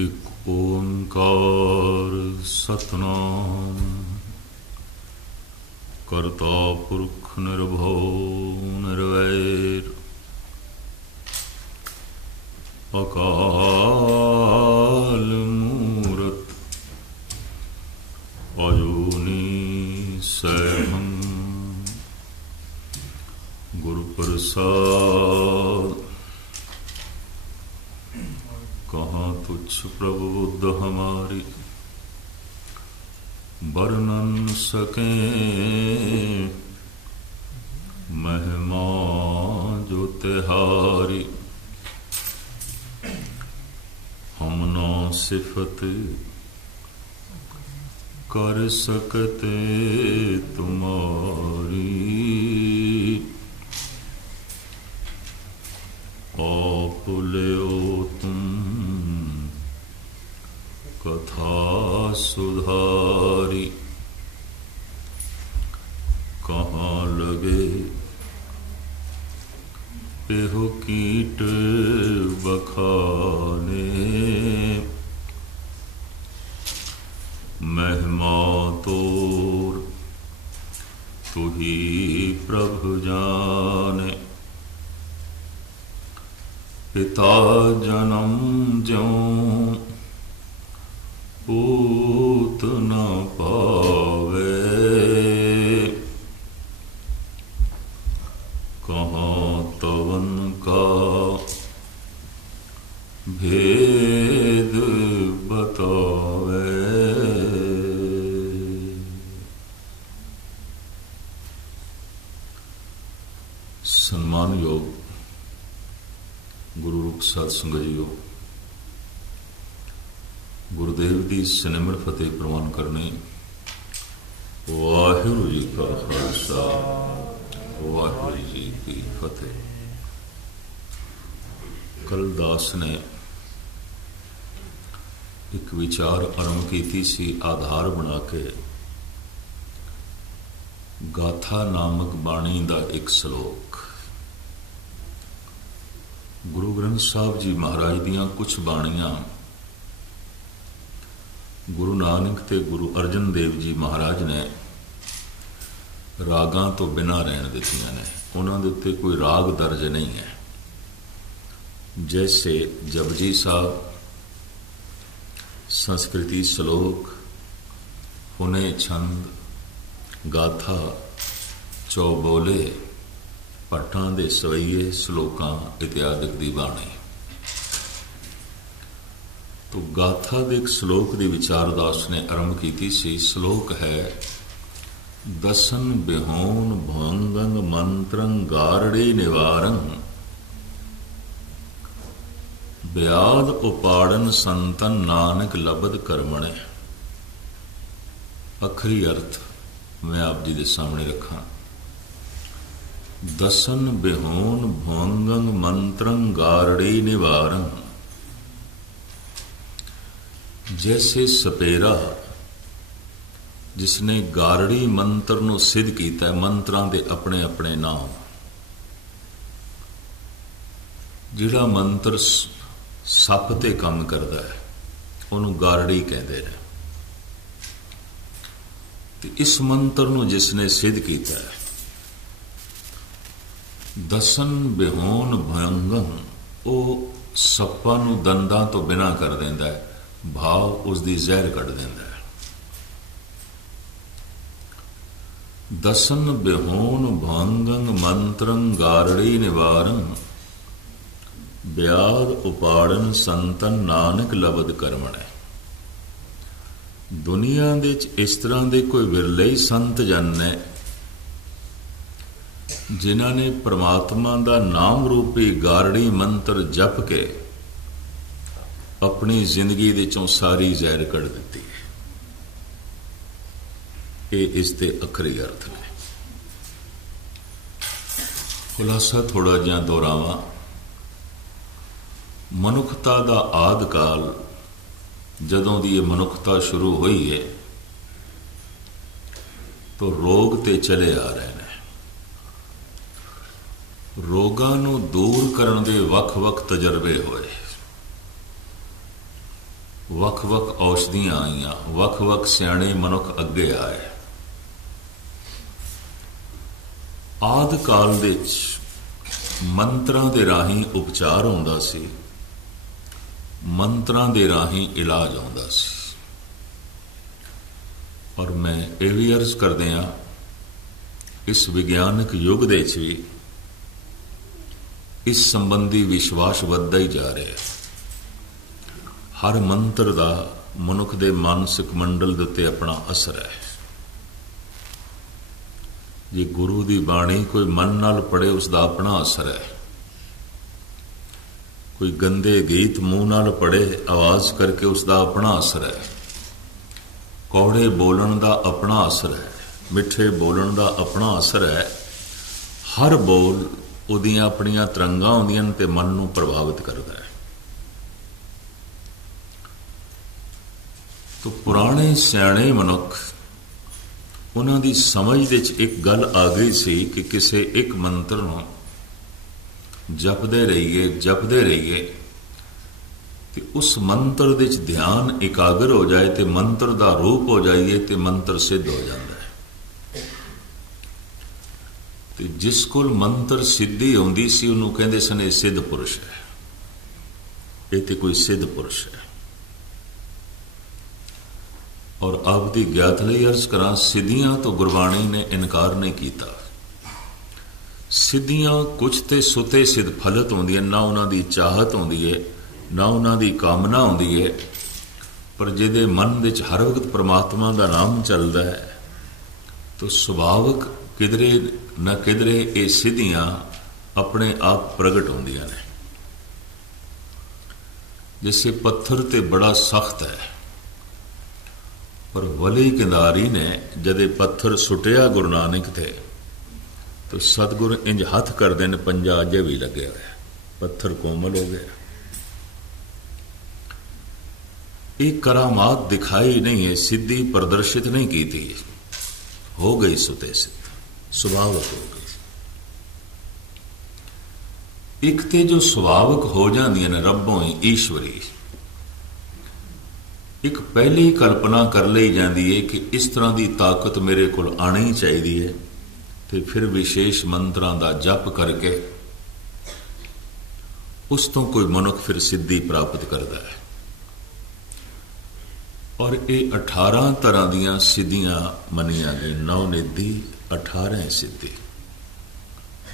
ਇੱਕ ਓੰਕਾਰ ਸਤਨਾਮ ਕਰਤਾ ਪੁਰਖ ਨਿਰਭਉ ਨਿਰਵੈਰ ਅਕਾਲ ਮੂਰਤ ਅਜੂਨੀ ਸੈਭੰ ਗੁਰੂ ਪ੍ਰਸਾਦ कहाँ तुच्छ प्रभु बुद्ध हमारी वर्णन सके महिमा जो तिहारी हम ना सिफत कर सकते तुम्हारी आप ले तुम कथा सुधारी कहाँ लगे एहो कीट बखाने महिमा तोर तू ही प्रभु जाने पिता जन्म ज्यों पूत न पावे कहाँ तवन का भेद बतावे। सम्मान योग गुरु रूप साध संगत जीओ, गुरुदेव की सिमरन फतेह प्रवान करने। वाहिगुरू जी का खालसा वाहिगुरू जी की फतेह। कल दास ने एक विचार आरंभ की सी आधार बना के गाथा नामक बाणी का एक श्लोक। गुरु ग्रंथ साहब जी महाराज दियां कुछ बाणियां गुरु नानक ते गुरु अर्जन देव जी महाराज ने रागां तो बिना रहन दित्तियां ने। उन्हां दे उत्ते कोई राग दर्ज नहीं है। जैसे जपजी साहब, संस्कृति श्लोक, पुने छंद, गाथा, चौबोले, पट्टां दे सवैये, श्लोकां इत्यादि दी बाणी। तो गाथा दे एक श्लोक की विचारदास ने आरंभ की सी। श्लोक है दसन बिहोन भंगंग मंत्रं गारड़ी निवारं ब्याद उपाड़न संतन नानक लबद कर्मणे। अखरी अर्थ मैं आप जी के सामने रखा। दसन बिहोन भंगंग मंत्रं गारड़ी निवारं, जैसे सपेरा जिसने गारड़ी मंत्र नूं सिद्ध किया। मंत्रां दे अपने अपने नाम। जिहड़ा मंत्र सप ते काम करता है उन्होंने गारड़ी कहते हैं। तो इस मंत्र नूं जिसने सिद्ध किया, दसन बिहोन भयंगम, वो सप्पां नूं दंदां तो बिना कर देंदा है, भाव उसकी जहर कढ़ देंदा है। दसन बिहोन भंगंग मंत्रं गारड़ी निवारं ब्याद उपाड़न संतन नानक लबद कर्मण है। दुनिया दे इस तरह के कोई विरले ही संत जन ने जिन्हां ने परमात्मा का नाम रूपी गारड़ी मंत्र जप के अपनी जिंदगी दे चों सारी जहर कढ़ दी है। ये इसके अखरी अर्थ ने। खुलासा थोड़ा जिहा दोहरावां। मनुखता का आद काल जदों दी ये मनुखता शुरू हुई है तो रोग ते चले आ रहे हैं। रोगां नूं दूर करन दे वख-वख तजर्बे होए। ਵੱਖ-ਵੱਖ ਔਸ਼ਧੀਆਂ ਆਈਆਂ, ਵੱਖ-ਵੱਖ ਸਿਆਣੇ ਮਨੁੱਖ ਅੱਗੇ ਆਏ। ਆਦਿ ਕਾਲ ਦੇ ਵਿੱਚ ਮੰਤਰਾਂ ਦੇ ਰਾਹੀਂ ਉਪਚਾਰ ਹੁੰਦਾ ਸੀ, ਮੰਤਰਾਂ ਦੇ ਰਾਹੀਂ ਇਲਾਜ ਆਉਂਦਾ ਸੀ। ਔਰ ਮੈਂ ਇਹ ਵੀ ਅਰਜ਼ ਕਰਦੇ ਹਾਂ, ਇਸ ਵਿਗਿਆਨਕ ਯੁੱਗ ਦੇ ਵਿੱਚ ਵੀ ਇਸ ਸੰਬੰਧੀ ਵਿਸ਼ਵਾਸ ਵੱਧਦਾ ਹੀ ਜਾ ਰਿਹਾ ਹੈ। ਹਰ ਮੰਤਰ ਦਾ ਮਨੁੱਖ ਦੇ ਮਾਨਸਿਕ ਮੰਡਲ ਦੇ ਉੱਤੇ ਆਪਣਾ ਅਸਰ ਹੈ। ਜੇ ਗੁਰੂ ਦੀ ਬਾਣੀ ਕੋਈ ਮਨ ਨਾਲ ਪੜ੍ਹੇ, ਉਸ ਦਾ ਆਪਣਾ ਅਸਰ ਹੈ। ਕੋਈ ਗੰਦੇ ਗੀਤ ਮੂੰਹ ਨਾਲ ਪੜ੍ਹੇ, ਆਵਾਜ਼ ਕਰਕੇ, ਉਸ ਦਾ ਆਪਣਾ ਅਸਰ ਹੈ। ਕੌੜੇ ਬੋਲਣ ਦਾ ਆਪਣਾ ਅਸਰ ਹੈ, ਮਿੱਠੇ ਬੋਲਣ ਦਾ ਆਪਣਾ ਅਸਰ ਹੈ। ਹਰ ਬੋਲ ਉਹਦੀਆਂ ਆਪਣੀਆਂ ਤਰੰਗਾਂ ਹੁੰਦੀਆਂ ਨੇ ਤੇ ਮਨ ਨੂੰ ਪ੍ਰਭਾਵਿਤ ਕਰਦਾ ਹੈ। ਤੋ ਪੁਰਾਣੇ ਸਿਆਣੇ ਮਨੁੱਖ, ਉਹਨਾਂ ਦੀ ਸਮਝ ਦੇ ਵਿੱਚ ਇੱਕ ਗੱਲ ਆ ਗਈ ਸੀ ਕਿ ਕਿਸੇ ਇੱਕ ਮੰਤਰ ਨੂੰ ਜਪਦੇ ਰਹੀਏ ਤੇ ਉਸ ਮੰਤਰ ਦੇ ਵਿੱਚ ਧਿਆਨ ਇਕਾਗਰ ਹੋ ਜਾਏ ਤੇ ਮੰਤਰ ਦਾ ਰੂਪ ਹੋ ਜਾਈਏ ਤੇ ਮੰਤਰ ਸਿੱਧ ਹੋ ਜਾਂਦਾ ਹੈ। ਤੇ ਜਿਸ ਕੋਲ ਮੰਤਰ ਸਿੱਧੀ ਹੁੰਦੀ ਸੀ ਉਹਨੂੰ ਕਹਿੰਦੇ ਸਨ ਇਹ ਸਿੱਧ ਪੁਰਸ਼ ਹੈ, ਇਹ ਤੇ ਕੋਈ ਸਿੱਧ ਪੁਰਸ਼ ਹੈ। ਔਰ ਆਪ ਦੀ ਗਿਆਤ ਲਈ ਅਰਜ਼ ਕਰਾਂ, ਸਿੱਧੀਆਂ ਤੋਂ ਗੁਰਬਾਣੀ ਨੇ ਇਨਕਾਰ ਨਹੀਂ ਕੀਤਾ। ਸਿੱਧੀਆਂ ਕੁਛ ਤੇ ਸੁਤੇ ਸਿੱਧ ਫਲਤ ਹੁੰਦੀਆਂ, ਨਾ ਉਹਨਾਂ ਦੀ ਚਾਹਤ ਹੁੰਦੀ ਹੈ, ਨਾ ਉਹਨਾਂ ਦੀ ਕਾਮਨਾ ਹੁੰਦੀ ਹੈ, ਪਰ ਜਿਹਦੇ ਮਨ ਵਿੱਚ ਹਰ ਵਕਤ ਪ੍ਰਮਾਤਮਾ ਦਾ ਨਾਮ ਚੱਲਦਾ ਹੈ ਤਾਂ ਸੁਭਾਵਿਕ ਕਿਧਰੇ ਨਾ ਕਿਧਰੇ ਇਹ ਸਿੱਧੀਆਂ ਆਪਣੇ ਆਪ ਪ੍ਰਗਟ ਹੁੰਦੀਆਂ ਨੇ। ਜਿਸੇ ਪੱਥਰ ਤੇ ਬੜਾ ਸਖਤ ਹੈ, ਪਰ ਵਲੀ ਕਿਨਾਰੀ ਨੇ ਜਦੇ ਪੱਥਰ ਸੁੱਟਿਆ ਗੁਰੂ ਨਾਨਕ ਤੇ ਤਾਂ ਸਤਿਗੁਰ ਇੰਜ ਹੱਥ ਕਰਦੇ ਨੇ, ਪੰਜਾ ਅਜੇ ਵੀ ਲੱਗਿਆ ਹੋਇਆ, ਪੱਥਰ ਕੋਮਲ ਹੋ ਗਿਆ। ਇਹ ਕਰਾਮਾਤ ਦਿਖਾਈ ਨਹੀਂ ਹੈ, ਸਿੱਧੀ ਪ੍ਰਦਰਸ਼ਿਤ ਨਹੀਂ ਕੀਤੀ, ਹੋ ਗਈ ਸੁਤੇ ਸਿੱਧ, ਸੁਭਾਵਕ ਹੋ ਗਈ। ਇੱਕ ਤੇ ਜੋ ਸੁਭਾਵਕ ਹੋ ਜਾਂਦੀਆਂ ਨੇ ਰੱਬੋਂ ਹੀ, ਈਸ਼ਵਰੀ, ਇੱਕ ਪਹਿਲੀ ਕਲਪਨਾ ਕਰ ਲਈ ਜਾਂਦੀ ਹੈ ਕਿ ਇਸ ਤਰ੍ਹਾਂ ਦੀ ਤਾਕਤ ਮੇਰੇ ਕੋਲ ਆਣੀ ਚਾਹੀਦੀ ਹੈ, ਤੇ ਫਿਰ ਵਿਸ਼ੇਸ਼ ਮੰਤਰਾਂ ਦਾ ਜਪ ਕਰਕੇ ਉਸ ਤੋਂ ਕੋਈ ਮਨੁੱਖ ਫਿਰ ਸਿੱਧੀ ਪ੍ਰਾਪਤ ਕਰਦਾ ਹੈ। ਔਰ ਇਹ 18 ਤਰ੍ਹਾਂ ਦੀਆਂ ਸਿੱਧੀਆਂ ਮੰਨੀਆਂ ਗਈਆਂ। 9 ਨਿਧੀ 18 ਸਿੱਧੀ,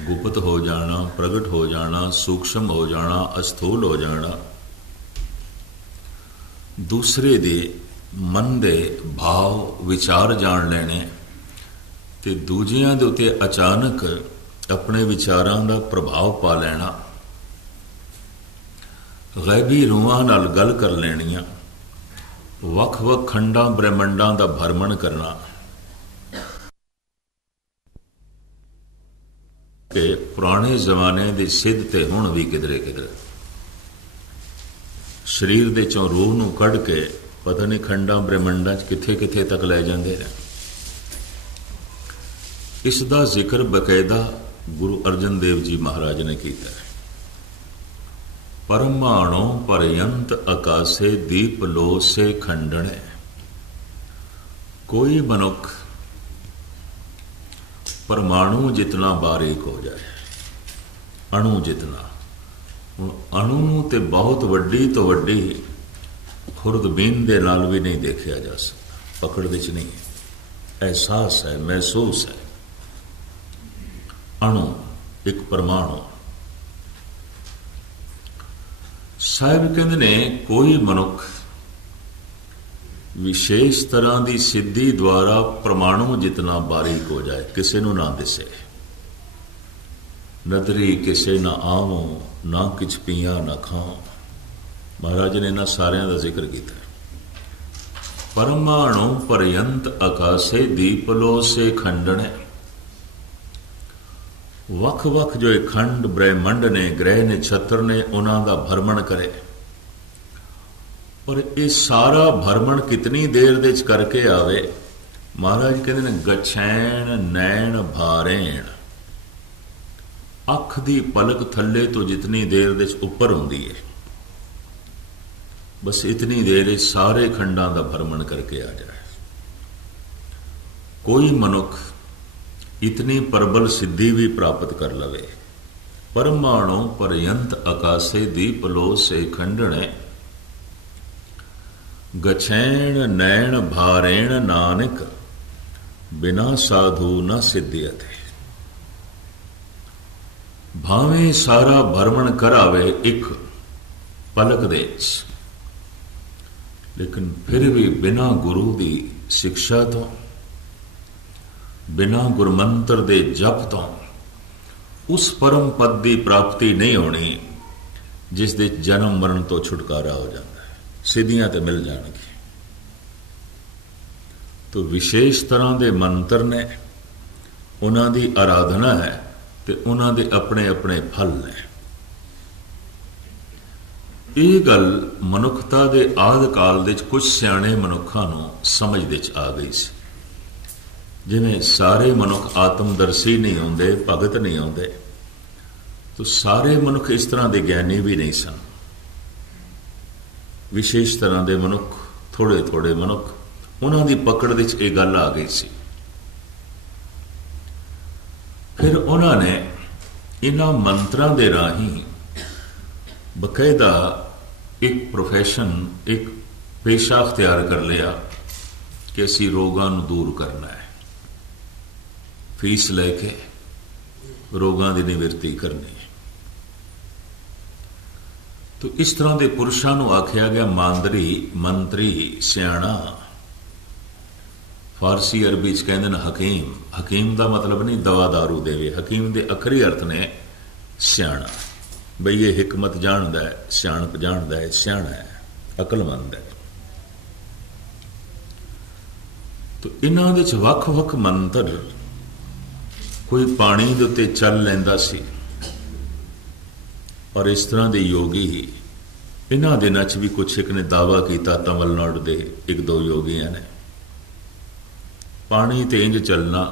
ਗੁਪਤ ਹੋ ਜਾਣਾ, ਪ੍ਰਗਟ ਹੋ ਜਾਣਾ, ਸੂਖਸ਼ਮ ਹੋ ਜਾਣਾ, ਅਸਥੂਲ ਹੋ ਜਾਣਾ, ਦੂਸਰੇ ਦੇ ਮਨ ਦੇ ਭਾਵ ਵਿਚਾਰ ਜਾਣ ਲੈਣੇ ਤੇ ਦੂਜਿਆਂ ਦੇ ਉੱਤੇ ਅਚਾਨਕ ਆਪਣੇ ਵਿਚਾਰਾਂ ਦਾ ਪ੍ਰਭਾਵ ਪਾ ਲੈਣਾ, ਗੈਬੀ ਰੂਹਾਂ ਨਾਲ ਗੱਲ ਕਰ ਲੈਣੀਆਂ, ਵੱਖ-ਵੱਖ ਖੰਡਾਂ ਬ੍ਰਹਿਮੰਡਾਂ ਦਾ ਭਰਮਣ ਕਰਨਾ। ਕਿ ਪੁਰਾਣੇ ਜ਼ਮਾਨੇ ਦੀ ਸਿੱਧ ਤੇ ਹੁਣ ਵੀ ਕਿਧਰੇ ਕਿਧਰੇ ਸਰੀਰ ਦੇ ਚੋਂ ਰੂਹ ਨੂੰ ਕੱਢ ਕੇ ਪਤਾ ਨਹੀਂ ਖੰਡਾਂ ਬ੍ਰਹਿਮੰਡਾਂ 'ਚ ਕਿੱਥੇ ਕਿੱਥੇ ਤੱਕ ਲੈ ਜਾਂਦੇ ਨੇ। ਇਸ ਦਾ ਜ਼ਿਕਰ ਬਕਾਇਦਾ ਗੁਰੂ ਅਰਜਨ ਦੇਵ ਜੀ ਮਹਾਰਾਜ ਨੇ ਕੀਤਾ ਹੈ। ਪਰਮਾਣੂ ਪਰਯੰਤ ਆਕਾਸੇ ਦੀਪ ਲੋ ਸੇ ਖੰਡਣੇ। ਕੋਈ ਮਨੁੱਖ ਪਰਮਾਣੂ ਜਿਤਨਾ ਬਾਰੀਕ ਹੋ ਜਾਏ, ਅਣੂ ਜਿਤਨਾ, ਹੁਣ ਅਣੂ ਨੂੰ ਤੇ ਬਹੁਤ ਵੱਡੀ ਤੋਂ ਵੱਡੀ ਖੁਰਦਬੀਨ ਦੇ ਨਾਲ ਵੀ ਨਹੀਂ ਦੇਖਿਆ ਜਾ ਸਕਦਾ, ਪਕੜ ਵਿੱਚ ਨਹੀਂ ਹੈ, ਅਹਿਸਾਸ ਹੈ, ਮਹਿਸੂਸ ਹੈ। ਅਣੂ ਇੱਕ ਪਰਮਾਣੂ। ਸਾਹਿਬ ਕਹਿੰਦੇ ਨੇ ਕੋਈ ਮਨੁੱਖ ਵਿਸ਼ੇਸ਼ ਤਰ੍ਹਾਂ ਦੀ ਸਿੱਧੀ ਦੁਆਰਾ ਪਰਮਾਣੂ ਜਿਤਨਾ ਬਾਰੀਕ ਹੋ ਜਾਏ, ਕਿਸੇ ਨੂੰ ਨਾ ਦਿਸੇ, ਨਦਰੀ ਕਿਸੇ ਨਾ ਆਵੋ, ਨਾ ਕਿਛ ਪੀਆ ਨਾ ਖਾਓ। ਮਹਾਰਾਜ ਨੇ ਇਹਨਾਂ ਸਾਰਿਆਂ ਦਾ ਜ਼ਿਕਰ ਕੀਤਾ। ਪਰਮਾਣੂ ਪਰਯੰਤ ਆਕਾਸੇ ਦੀਪ ਲੋ ਸੇ ਖੰਡਣੇ। ਵੱਖ-ਵੱਖ ਜੋ ਇਹ ਖੰਡ ਬ੍ਰਹਿਮੰਡ ਨੇ, ਗ੍ਰਹਿ ਨੇ, ਛਤਰ ਨੇ, ਉਹਨਾਂ ਦਾ ਭਰਮਣ ਕਰੇ। ਪਰ ਇਹ ਸਾਰਾ ਭਰਮਣ ਕਿਤਨੀ ਦੇਰ ਦੇ ਵਿੱਚ ਕਰਕੇ ਆਵੇ? ਮਹਾਰਾਜ ਕਹਿੰਦੇ ਨੇ ਗਛੈਣ ਨੈਣ ਭਾਰੇਣ। ਅੱਖ ਦੀ ਪਲਕ ਥੱਲੇ ਤੋਂ ਜਿਤਨੀ ਦੇਰ ਦੇ ਵਿੱਚ ਉੱਪਰ ਹੁੰਦੀ ਹੈ, बस इतनी देर सारे खंडां दा भ्रमण करके आ जाए। कोई मनुख इतनी प्रबल सिद्धि भी प्राप्त कर लवे, परमाणु पर्यंत आकाशे दीपलो से खंडने, गछैण नैण भारेण नानक बिना साधु न सिद्धियते। भावें सारा भ्रमण करावे एक पलक दे, लेकिन फिर भी बिना गुरु की शिक्षा तो, बिना गुरमंत्र दे जप तो उस परम पद की प्राप्ति नहीं होनी जिस दे जन्म मरण तो छुटकारा हो जाता है। सिद्धियां तो मिल जाएगी। तो विशेष तरह के मंत्र ने, उन्हां दी आराधना है, तो उन्हां दे अपने अपने फल ने। ये गल मनुखता दे आदि काल दे कुछ सियाणे मनुखों नूं समझ दे आ गई सी। जिवें सारे मनुख आत्मदर्शी नहीं होंदे, भगत नहीं होंदे, तो सारे मनुख इस तरह के ज्ञानी भी नहीं सन। विशेष तरह के मनुख, थोड़े थोड़े मनुख, उन्हां दी पकड़ विच ये गल आ गई सी। फिर उन्होंने इन्हां मंत्रां दे राही बकायदा एक प्रोफैशन, एक पेशा अख्तियार कर लिया कि असी रोगां नूं दूर करना है। फीस लैके रोगां दी निवृत्ति करनी है। तो इस तरह के पुरुषों नूं आख्या गया मांदरी, मंत्री, सियाणा। फारसी अरबी च कहते हैं हकीम। हकीम का मतलब नहीं दवा दारू देवे, हकीम के अखरी अर्थ ने सियाणा। बई ये हिकमत जानदा है, सियाणप जानदा है, सियाणा है, अकलमंद है। तो इन्हां दे च वख-वख मंत्र, कोई पानी दे उत्ते चल लैंदा सी, और इस तरह के योगी ही इन्हां दिनां च भी कुछ एक ने दावा किया, तमिलनाडु के एक दो योगियां ने, पानी ते इंज चलना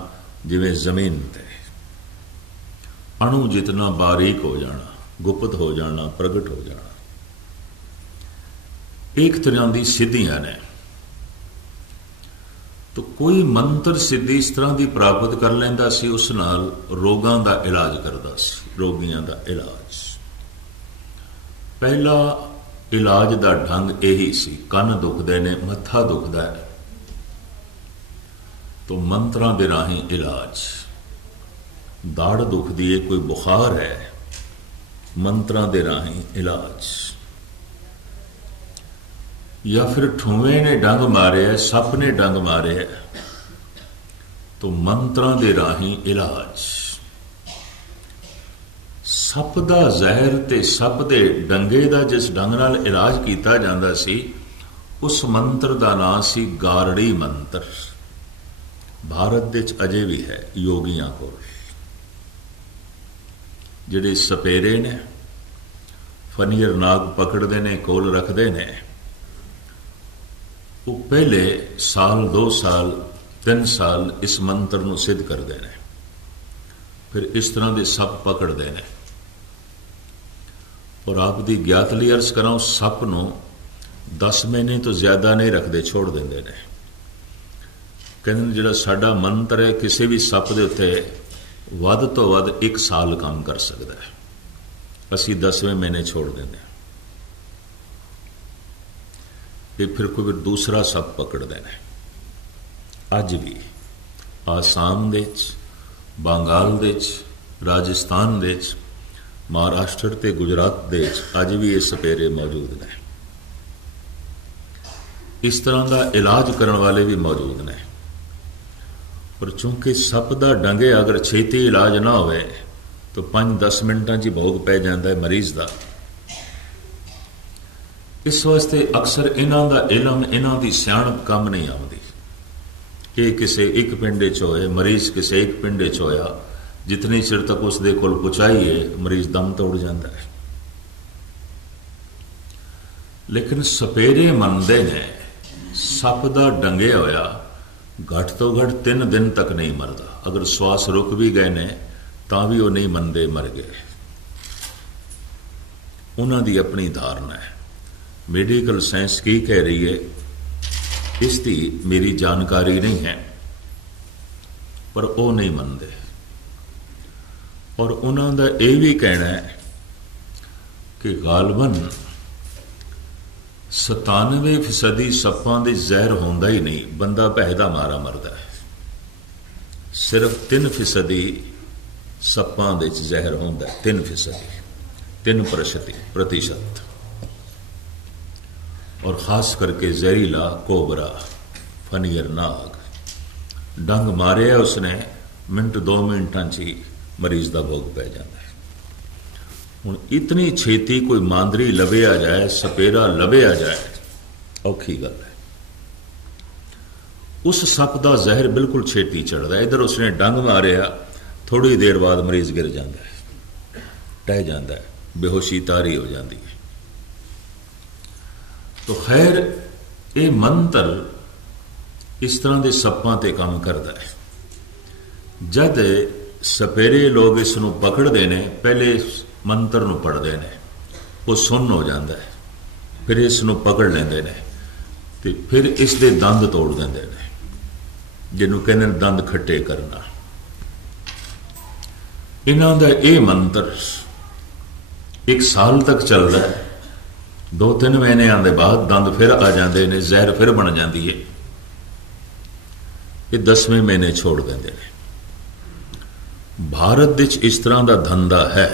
जिवें जमीन ते, अणु जितना बारीक हो जाना, गुप्त हो जाना, प्रगट हो जाना। एक तरह की सिद्धियां ने। तो कोई मंत्र सिद्धि इस तरह की प्राप्त कर लेंदा सी, उस नाल रोगां दा इलाज करदा सी, रोगियां दा इलाज। पहला इलाज दा ढंग यही सी, कन दुखदे ने, मत्था दुखदा है, तो मंत्रां दे राही इलाज। दाड़ दुखदी है, कोई बुखार है, मंत्रां दे राही इलाज। या फिर ठूवे ने डंग मारे है, सप ने डंग मारे है, तो मंत्रां दे राही इलाज। सप दा जहर ते सप दे डंगे दा जिस ढंग नाल इलाज किया जाता सी, उस मंत्र का नाम सी गारड़ी मंत्र। भारत दे अजे भी है योगियां को, जिहड़े सपेरे ने, फनीर नाग पकड़ते ने, कोल रखते ने, वो पहले साल, 2 साल, 3 साल इस मंत्र नूं सिद्ध करते हैं। फिर इस तरह के सप पकड़ते हैं, और आपकी ज्ञात लई अर्ज करा, उस सप नूं 10 महीने तो ज्यादा नहीं रखते, छोड़ देंगे ने। कहते जिहड़ा साडा मंत्र है, किसी भी सप दे उत्ते वध तो वध 1 साल काम कर सकता है, असी 10वें महीने छोड़ देंगे। ये फिर कोई दूसरा सप पकड़ते हैं। अज भी आसाम दे च, बंगाल दे च, राजस्थान दे च, महाराष्ट्र ते गुजरात दे च अज भी ये सपेरे मौजूद ने। इस तरह का इलाज करने वाले भी मौजूद ने। पर चूंकि सप दा डंगे अगर छेती इलाज ना होवे तो 5-10 मिनटां च भोग पै जाता है मरीज का। इस वास्ते अक्सर इन्हां दा इलम, इन्हां दी सियाणप कम नहीं आउंदी। ये किसी एक पिंडे च होए, मरीज किसी एक पिंडे च होया, जितनी चिर तक उसदे कोल पहुंचाइए मरीज दम तोड़ जाता है। लेकिन सपेरे मनदे ने सप दा डंगे होया घट तो घट 3 दिन तक नहीं मरदा। अगर श्वास रुक भी गए ने तां भी वो नहीं मनदे, मर गए। उन्हां दी अपनी धारणा है। ਮੈਡੀਕਲ ਸਾਇੰਸ ਕੀ ਕਹਿ ਰਹੀ ਹੈ ਇਸ ਦੀ ਮੇਰੀ ਜਾਣਕਾਰੀ ਨਹੀਂ ਹੈ, ਪਰ ਉਹ ਨਹੀਂ ਮੰਨਦੇ। ਔਰ ਉਹਨਾਂ ਦਾ ਇਹ ਵੀ ਕਹਿਣਾ ਹੈ ਕਿ ਗਾਲਬਨ 97% ਸੱਪਾਂ ਦੇ ਜ਼ਹਿਰ ਹੁੰਦਾ ਹੀ ਨਹੀਂ, ਬੰਦਾ ਭੈ ਦਾ ਮਾਰਾ ਮਰਦਾ ਹੈ। ਸਿਰਫ 3% ਸੱਪਾਂ ਦੇ ਵਿੱਚ ਜ਼ਹਿਰ ਹੁੰਦਾ ਹੈ, 3%। और खास करके जहरीला कोबरा, फनीर नाग, डंग मारे उसने मिनट 2 मिनटां च ही मरीज का भोग पै जाता है। हुण इतनी छेती कोई मांदरी लभ्या जाए, सपेरा लभ्या जाए, औखी गल है। उस सप का जहर बिल्कुल छेती चढ़ता है। इधर उसने डंग मारिया, थोड़ी देर बाद मरीज गिर जाता है, टह जाता है, बेहोशी तारी हो जाती है। तो खैर ये मंत्र इस तरह के सप्पां ते काम करता है। जद सपेरे लोग इसनों पकड़ते हैं, पहले मंत्र नूं पढ़ते हैं, वो सुन्न हो जाता है, फिर इसनों पकड़ लेंदे ने ते फिर इस दे दंद तोड़ देंदे ने, जिन्हों कहते हैं दंद खट्टे करना। इन्हां दा ये मंत्र 1 साल तक चलता है। 2-3 महीने आने बाद दंद फिर आ जाते हैं, जहर फिर बन जाती है। ये 10वें महीने छोड़ देंगे। भारत विच इस तरह का धंधा है,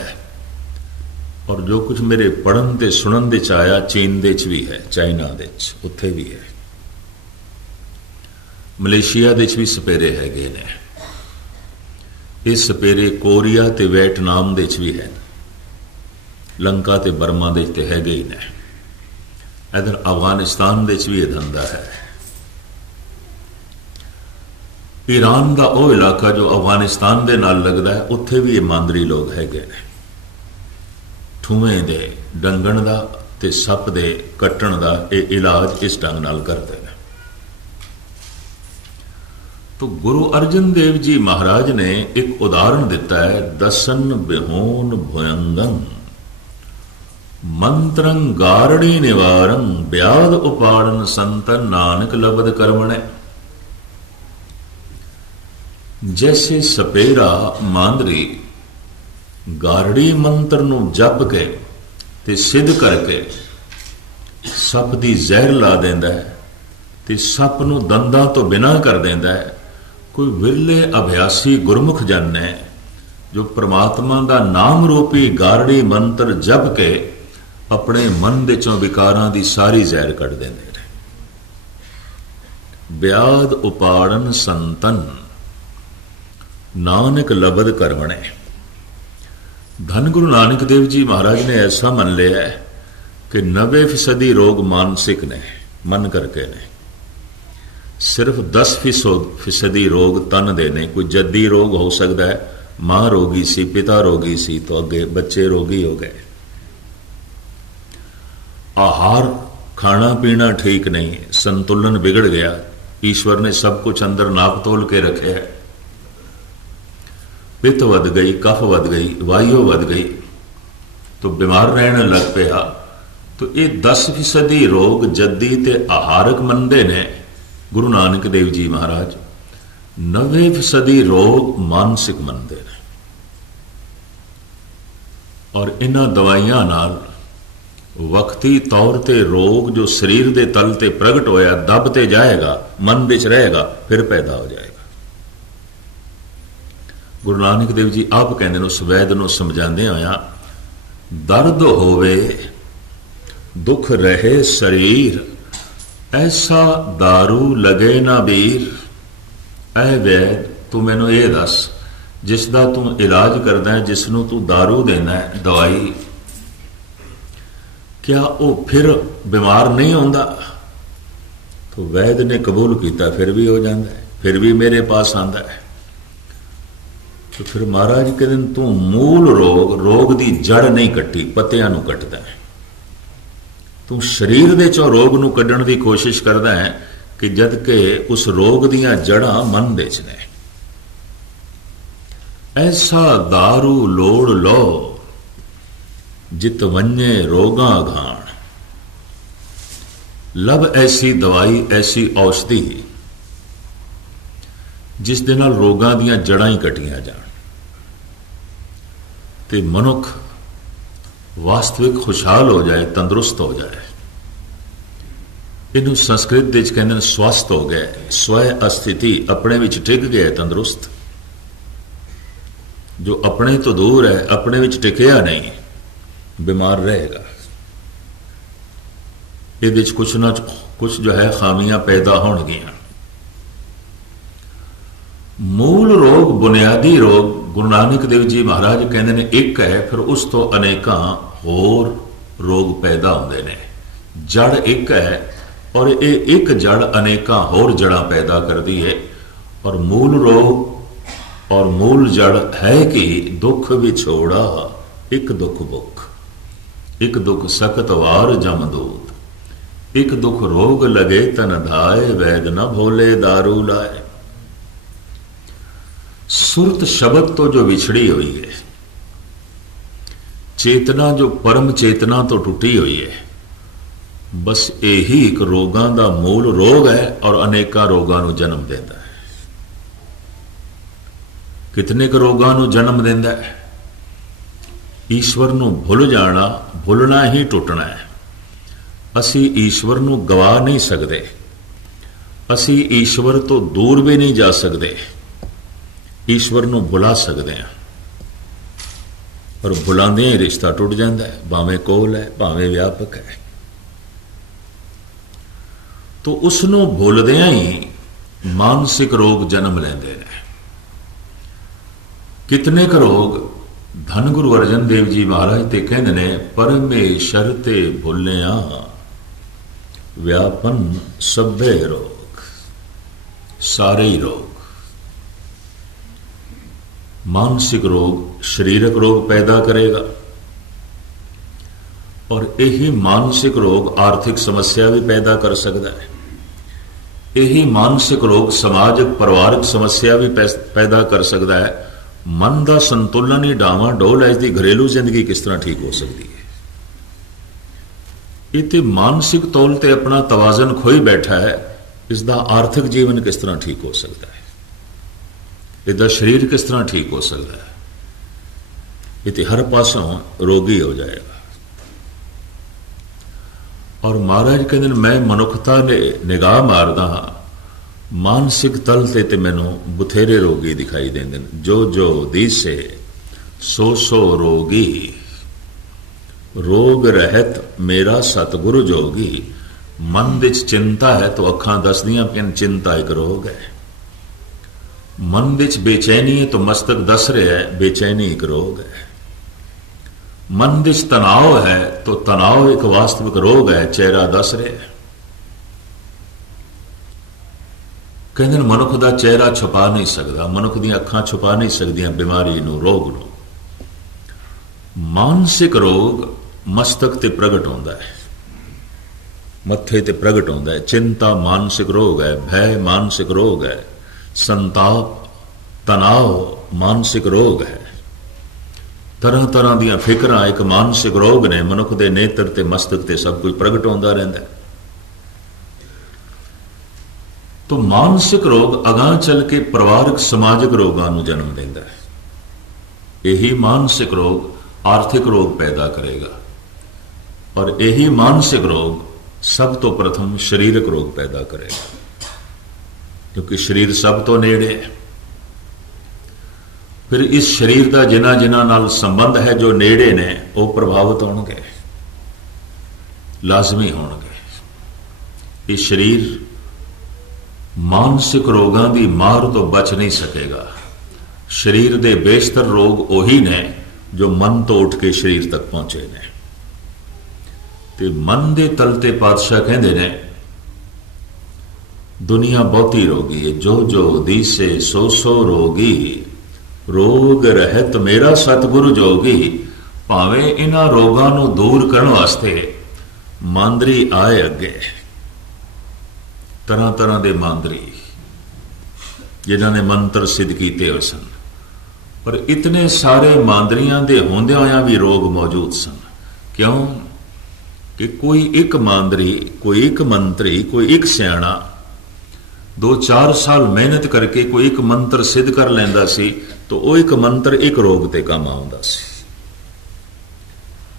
और जो कुछ मेरे पढ़न ते सुनन दे च आया, चीन दे च भी है, चाइना दे च उत्थे भी है, मलेशिया दे च भी सपेरे हैगे ने। ये सपेरे कोरिया ते वियतनाम दे च भी है, लंका ते बर्मा दे ते हैगे ही ने। इधर अफगानिस्तान दे च भी यह धंधा है। ईरान का वह इलाका जो अफगानिस्तान दे नाल लगता है, उत्थे भी ये मांदरी लोग हैगे ने। ठूएं दे डंगण दा ते सप दे कट्टण दा ये इलाज इस ढंग नाल करते हैं। तो गुरु अर्जन देव जी महाराज ने एक उदाहरण दिता है, दसन बिहोन भुयंगं मंत्रं गारणी निवारं व्याध उपाड़न संतन नानक लबद कर्मणे। जैसे सपेरा मांदरी गारड़ी मंत्र नूं जप के ते सिद्ध करके सप दी जहर ला देंदा है ते सप नूं दंदां तो बिना कर देंदा है। कोई विरले अभ्यासी गुरमुख जन ने जो परमात्मा का नाम रूपी गारड़ी मंत्र जप के अपने मन दे चों विकारां दी सारी जहर कढ़ देंदे ने। व्याध उपाड़न संतन नानक लबद करवणे। धन गुरु नानक देव जी महाराज ने ऐसा मन लिया है कि 90% रोग मानसिक ने, मन करके ने। सिर्फ 10% रोग तन दे ने। कोई जद्दी रोग हो सकता है, मां रोगी सी, पिता रोगी सी, तो अगे बच्चे रोगी हो गए। आहार खाना पीना ठीक नहीं, संतुलन बिगड़ गया, ईश्वर ने सब कुछ अंदर नाप तोल के रखे है। पित्त वध गई, कफ वध गई, वायु वध गई, तो बीमार रहने लग पिया। तो ये 10% रोग जद्दी ते आहारक मनते ने गुरु नानक देव जी महाराज। 90% रोग मानसिक मनते हैं। और इन्हां दवाइयां नाल वक्ती तौर ते रोग जो शरीर के तल ते प्रगट होया दबते जाएगा, मन विच रहेगा, फिर पैदा हो जाएगा। गुरु नानक देव जी आप कहते हैं, उस वैद नूं समझाते होया, दर्द होवे दुख रहे शरीर, ऐसा दारू लगे ना बीर। ऐ वैद तू मैनू ये दस, जिसका तू इलाज करदा है, जिसनों तू दारू देना है, दवाई, क्या वो फिर बीमार नहीं होता? तो वैद ने कबूल किया, फिर भी हो जाता है, फिर भी मेरे पास आता है। तो फिर महाराज कहते तू मूल रोग की जड़ नहीं कट्टी, पत्तियां नूं कटदा है। तू शरीर दे चों रोग नूं कड्ढण की कोशिश करदा है कि जद के उस रोग दीयां जड़ां मन दे च ने। ऐसा दारू लोड़ लो जित वन्ये रोगां घाण। लभ ऐसी दवाई ऐसी औषधि जिस दे नाल रोगां दीयां जड़ां ही कटियां जाण ते मनुख वास्तविक खुशहाल हो जाए, तंदुरुस्त हो जाए। इनू संस्कृत दे विच कहंदे ने स्वस्थ हो गए, स्वय अस्थिति, अपने विच टिक गया, तंदुरुस्त। जो अपने तो दूर है, अपने विच टिकिया नहीं, बीमार रहेगा। ये कुछ ना कुछ जो है खामियां पैदा होणगियां। मूल रोग, बुनियादी रोग, गुरु नानक देव जी महाराज कहते हैं एक है, फिर उस तो अनेकां होर रोग पैदा होंदे ने। जड़ एक है और ये एक जड़ अनेकां होर जड़ां पैदा करती है। और मूल रोग और मूल जड़ है कि दुख विछोड़ा एक दुख भुख, एक दुख सख्त वार जमदूत, एक दुख रोग लगे तन धाए, वैद न भोले दारू लाए। सुरत शब्द तो जो विछड़ी हुई है, चेतना जो परम चेतना तो टुटी हुई है, बस यही एक रोगां दा मूल रोग है और अनेका रोगां नूं जन्म देता है। कितने क रोगां नूं जन्म देता है? ईश्वर नूं भुल जाना, भुलना ही टुटना है। असी ईश्वर नूं गवा नहीं सकते, असी ईश्वर तो दूर भी नहीं जा सकते, ईश्वर नूं भुला सकते हैं। और भुलांदे ही रिश्ता टुट जाता है, भावें कोल है भावें व्यापक है। तो उसनूं भुलदियां ही मानसिक रोग जन्म लेंदे ने। कितने क रोग धन गुरु अर्जन देव जी महाराज ते कहंदे ने, परमेश्वर ते भुलिया व्यापन सभे रोग। सारे ही रोग, मानसिक रोग शरीरक रोग पैदा करेगा, और यही मानसिक रोग आर्थिक समस्या भी पैदा कर सकता है। यही मानसिक रोग समाजिक परिवारक समस्या भी पैदा कर सकता है। मन का संतुलन ही डावां डोल है, इसकी घरेलू जिंदगी किस तरह ठीक हो सकती है? इतने मानसिक तौल ते अपना तवाजन खोई बैठा है, इसका आर्थिक जीवन किस तरह ठीक हो सकता है? इसका शरीर किस तरह ठीक हो सकता है? इतने हर पासों रोगी हो जाएगा। और महाराज कहते हैं, मैं मनुखता ने निगाह मारदा हाँ, मानसिक तल ते मैनू बथेरे रोगी दिखाई देंदे ने। जो जो दिसे सो सो रोगी, रोग रहत मेरा सतगुरु जोगी। मन विच चिंता है तो अखां दसदियां पिन चिंता एक रोग है। मन विच बेचैनी है तो मस्तक दस रहा है बेचैनी एक रोग है। मन विच तनाव है तो तनाव एक वास्तविक रोग है, चेहरा दस रहा है। कहते हैं मनुख का चेहरा छुपा नहीं सकता, मनुख दी अखां छुपा नहीं सकदियां बीमारी नूं, रोग नूं। मानसिक रोग मस्तक ते प्रगट होंदा है, मत्थे ते प्रगट होंदा है। चिंता मानसिक रोग है, भय मानसिक रोग है, संताप तनाव मानसिक रोग है। तरह तरह दियां फिक्रां एक मानसिक रोग ने। मनुख दे नेत्र ते मस्तक ते सब कुछ प्रगट होंदा रहिंदा है। तो मानसिक रोग अगां चल के परिवारक समाजिक रोगां नूं जन्म देंदा है। यही मानसिक रोग आर्थिक रोग पैदा करेगा, और यही मानसिक रोग सब तो प्रथम शरीरक रोग पैदा करेगा, क्योंकि शरीर सब तो नेड़े है। फिर इस शरीर का जिन्हां जिन्हां नाल संबंध है जो नेड़े ने, वो प्रभावित होणगे, लाजमी होणगे। इस शरीर मानसिक रोगां दी मार तो बच नहीं सकेगा। शरीर दे बेशतर रोग उही ने जो मन तो उठ के शरीर तक पहुंचे ने। ते मन दे तलते पातशाह कहंदे ने, दुनिया बहुती रोगी है। जो जो दिसे सो सो रोगी, रोग रहत मेरा सतगुरु जोगी। भावें इन्हां रोगां नूं दूर करन वास्ते मांदरी आए अगे, तरह तरह के मांदरी जिन्हां ने मंत्र सिद्ध किए हुए सन, पर इतने सारे मांदरियां दे होंदे होया भी रोग मौजूद सन। क्यों कि कोई एक मांदरी, कोई एक मंत्री, कोई एक सियाणा 2-4 साल मेहनत करके कोई एक मंत्र सिद्ध कर लैंदा सी तो वो एक मंत्र एक रोग ते काम आउंदा सी।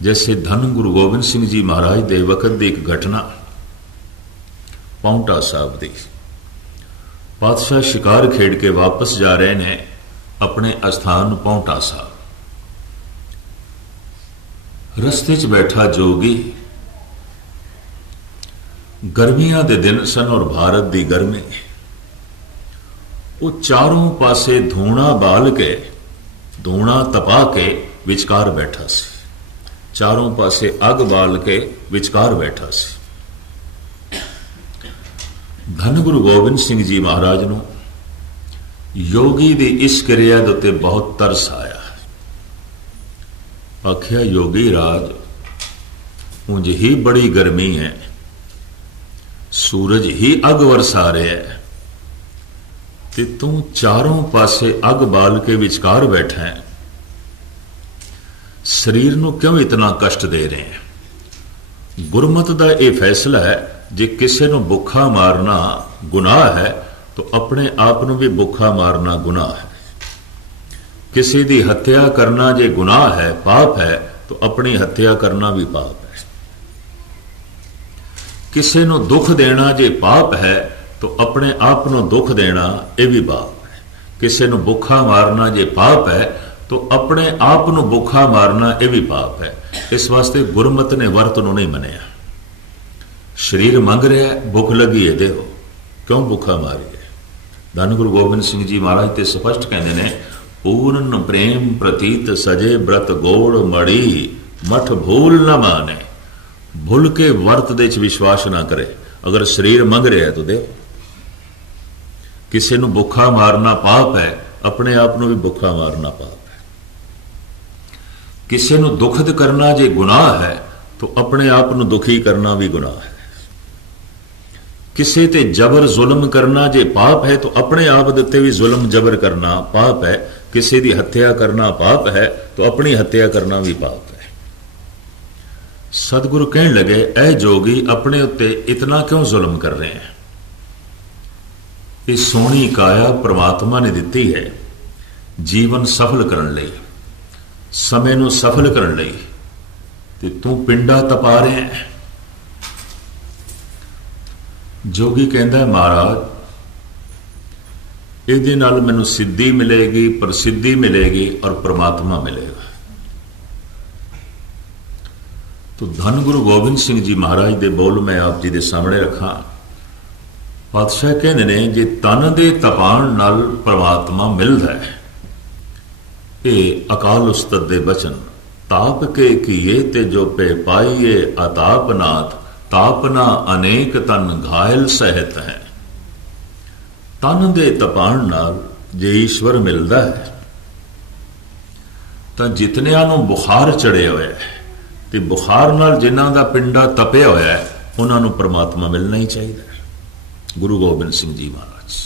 जैसे धन गुरु गोबिंद सिंह जी महाराज दे वक्त दी एक घटना पाउंटा साहब दी। पातशाह शिकार खेड़ के वापस जा रहे ने अपने अस्थान पाउंटा साहब। रस्ते च बैठा जोगी, गर्मियां दे दिन सन और भारत दी गर्मी, वो चारों पासे धूणा बाल के, धूणा तपा के विचकार बैठा सी। चारों पासे अग बाल के विचकार बैठा सी। धन गुरु गोबिंद सिंह जी महाराज नूं योगी दी इस क्रिया दे उत्ते बहुत तरस आया। आख्या योगी राज, उंज ही बड़ी गर्मी है, सूरज ही अग वरसा रहा है ते तू चारों पासे अग बाल के विचकार बैठा है, शरीर नूं क्यों इतना कष्ट दे रहे हैं। गुरमत दा यह फैसला है, जे किसी नूं भुखा मारना गुनाह है तो अपने आप नूं भी भुखा मारना गुनाह है। किसी दी हत्या करना जे गुनाह है, पाप है, तो अपनी हत्या करना भी पाप है। किसी नूं दुख देना जे पाप है तो अपने आप नूं दुख देना यह भी पाप है। किसी नूं भुखा मारना जे पाप है तो अपने आप नूं भुखा मारना यह भी पाप है। इस वास्ते गुरमत ने वर्त नूं नहीं मनिया। शरीर मंग रहा है, भुख लगी है, देहो क्यों भुखा मारिए। धन गुरु गोबिंद सिंह जी महाराज ते स्पष्ट कहते हैं, पूर्ण प्रेम प्रतीत सजे व्रत गोड़ मड़ी, मठ भूल न माने। भूल के वर्त दे विश्वास ना करे। अगर शरीर मंग रहा है तो दे। किसी नूं भुखा मारना पाप है, अपने आप नूं भी भुखा मारना पाप है। किसी नूं दुखद करना जे गुनाह है तो अपने आप नूं दुखी करना भी गुनाह है। किसी ते जबर जुल्म करना जे पाप है तो अपने आप दे भी जुल्म जबर करना पाप है। किसी की हत्या करना पाप है तो अपनी हत्या करना भी पाप है। सतगुरु कहने लगे, ऐ जोगी, अपने उत्ते इतना क्यों जुल्म कर रहे हैं। ये सोहनी काया परमात्मा ने दिती है जीवन सफल करने लई, समय नूं सफल करने लई, ते तू पिंडा तपा रहे हैं। जोगी कहता, महाराज ਇਹਦੇ ਨਾਲ ਮੈਨੂੰ सिद्धि मिलेगी, प्रसिद्धि मिलेगी और परमात्मा मिलेगा। तो धन गुरु गोबिंद सिंह जी महाराज दे बोल मैं आप जी दे सामने रखा। पातशाह कहते ने, जे तन दे तपाण नाल परमात्मा मिलदा है, ये अकाल उस्ताद दे बचन। ताप के किए ते जो पे पाइए अतापनाथ, तापना अनेक तन घायल सहत है। तन दे तपाण नाल जे ईश्वर मिलदा है तो जितनियां नूं बुखार चढ़े होया है ते बुखार नाल जिन्हां दा पिंडा तपिया होया है उन्हां नूं परमात्मा मिलना ही चाहिए। गुरु गोबिंद सिंह जी महाराज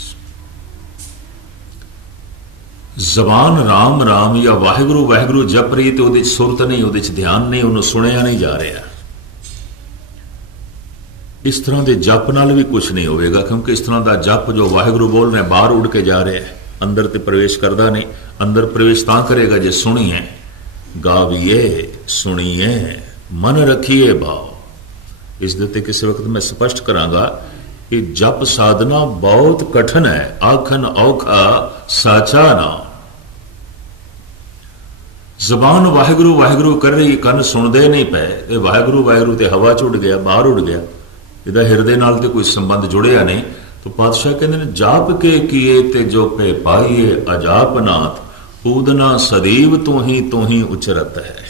जबान राम राम या वाहिगुरु वाहिगुरु जप रही तो उहदे सुरत नहीं, उहदे ध्यान नहीं, उन्होंने सुनिया नहीं जा रहा। इस तरह के जप नाल भी कुछ नहीं होगा, क्योंकि इस तरह का जप जो वाहिगुरु बोल रहे बाहर उड़ के जा रहा है, अंदर तो प्रवेश करता नहीं। अंदर प्रवेश तां करेगा जे सुनिए, गाविए, सुनिए, मन रखिए भाव। इस दे किसी वक्त मैं स्पष्ट करांगा कि जप साधना बहुत कठिन है। आखन औखा साचा ना। जबान वाहिगुरु वाहिगुरु कर रही, कन सुनते नहीं पे, वाहिगुरु वाहिगुरु ते हवा च उड़ गया, बाहर उड़ गया, इहदा हिरदे नाल ते कोई संबंध जुड़िया नहीं। तो पातशाह कहते हैं, जाप के किए ते जो पे पाइए अजापनाथ, पूदना सदैव तो ही उचरत है।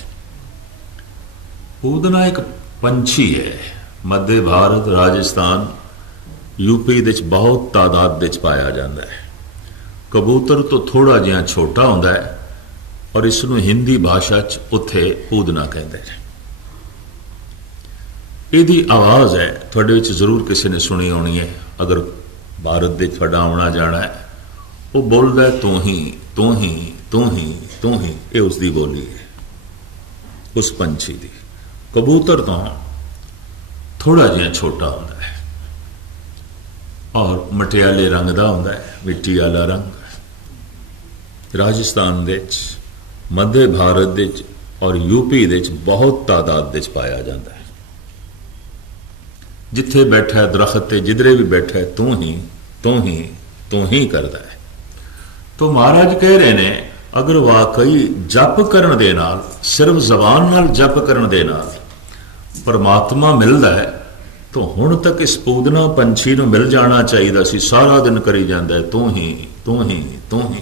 पूदना एक पंछी है, मध्य भारत, राजस्थान, यूपी दे बहुत तादाद दे पाया जाता है। कबूतर तो थोड़ा जिहा छोटा होंदा है और इसनूं हिंदी भाषा च उत्थे पूदना कहते हैं। ਇਹਦੀ आवाज़ है, थोड़े विच जरूर किसी ने सुनी होनी है। अगर भारत दे थोड़ा आना जाना है, वो बोलता है तू ही तू ही तू ही तू ही, ये उसकी बोली है, उस पंछी दी। कबूतर तो थोड़ा जिहा छोटा होंदा है और मटियाले रंग का होंदा है, मिट्टी वाला रंग। राजस्थान दे मध्य भारत दे और यूपी दे बहुत तादाद दे पाया जाता है। जिथे बैठा है दरख्त ते जिधरे भी बैठा है तू ही तू ही तू ही करता है। तो महाराज कह रहे ने अगर वाकई जप करन दे नाल, सिर्फ जबान नाल जप करन दे नाल परमात्मा मिलता है, तो हुण तक इस पूदना पंछी नूं मिल जाना चाहिए सी। सारा दिन करी जाता है तू ही तू ही तू ही।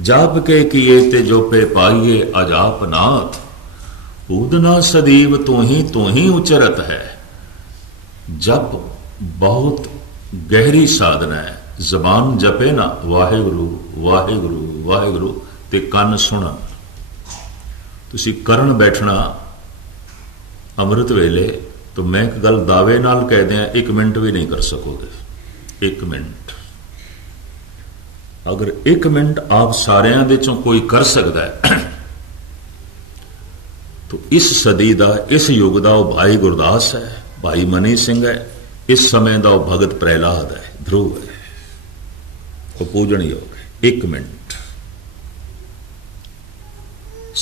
जाप के किए ते जोपे पाइए अजाप नाथ, पूदना सदीव तू ही उचरत है। जप बहुत गहरी साधना है। जबान जपे ना वाहेगुरु वाहेगुरु वाहेगुरु ते कन सुनन। तुसी करन बैठना अमृत वेले तो मैं एक गल दावे नाल कह दिया 1 मिनट भी नहीं कर सकोगे। 1 मिनट, अगर 1 मिनट आप सारिਆਂ ਦੇ चों कोई कर सकता है तो इस सदी का इस युग का वह भाई गुरदास है, भाई मनी सिंह है, इस समय का वह भगत प्रहलाद है, ध्रुव है, वो पूजन योग है। 1 मिनट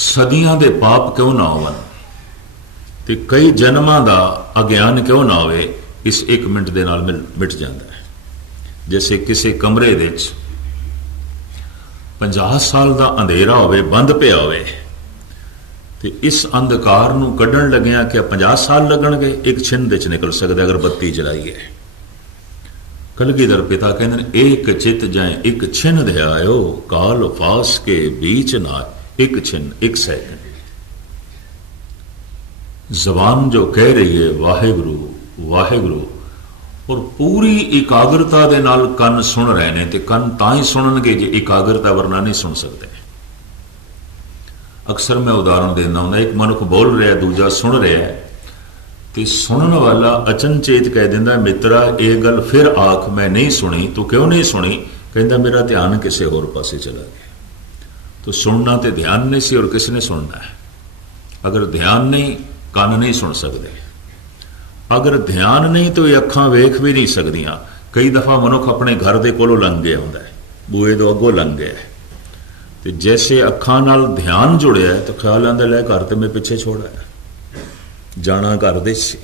सदियां दे पाप क्यों ना होवन ते कई जन्मां दा अज्ञान क्यों ना होवे, इस 1 मिनट दे नाल मिट जाता है। जैसे किसी कमरे दे 50 साल का अंधेरा होवे, बंद पिया होवे, ते इस अंधकार नूं कड्ढण लग्या कि 50 साल लगणगे, एक छिंद च निकल सकदा अगर बत्ती जलाईए। कलगीधर पिता कहते एक चित जाए एक छिन ध्यायो, काल फास के बीच ना एक छिन 1 सेकंड। जबान जो कह रही है वाहेगुरु वाहेगुरु और पूरी एकाग्रता दे नाल कन सुन रहे ने, ते कन तां ही सुनणगे जे एकाग्रता वरना नहीं सुन सकते। अक्सर मैं उदाहरण देना हूं, एक मनुख बोल रहा है, दूजा सुन रहा है, तो सुनने वाला अचनचेत कह दिंदा मित्रा ये गल फिर आख मैं नहीं सुनी। तू क्यों नहीं सुनी? कहता मेरा ध्यान किसी होर पासे चला गया। तो सुनना तो ध्यान नहीं सी और किसने सुनना है? अगर ध्यान नहीं कान नहीं सुन सकते, अगर ध्यान नहीं तो ये अखां वेख भी नहीं सकदियां। कई दफा मनुख अपने घर के कोलों लंघ गया हुंदा है, बूए तो अगों लंघ गया है, तो जैसे अखां नाल ध्यान जुड़िया है तो ख्याल आंदा लै घर तो मैं पिछे छोड़ा जाना घर दे सी।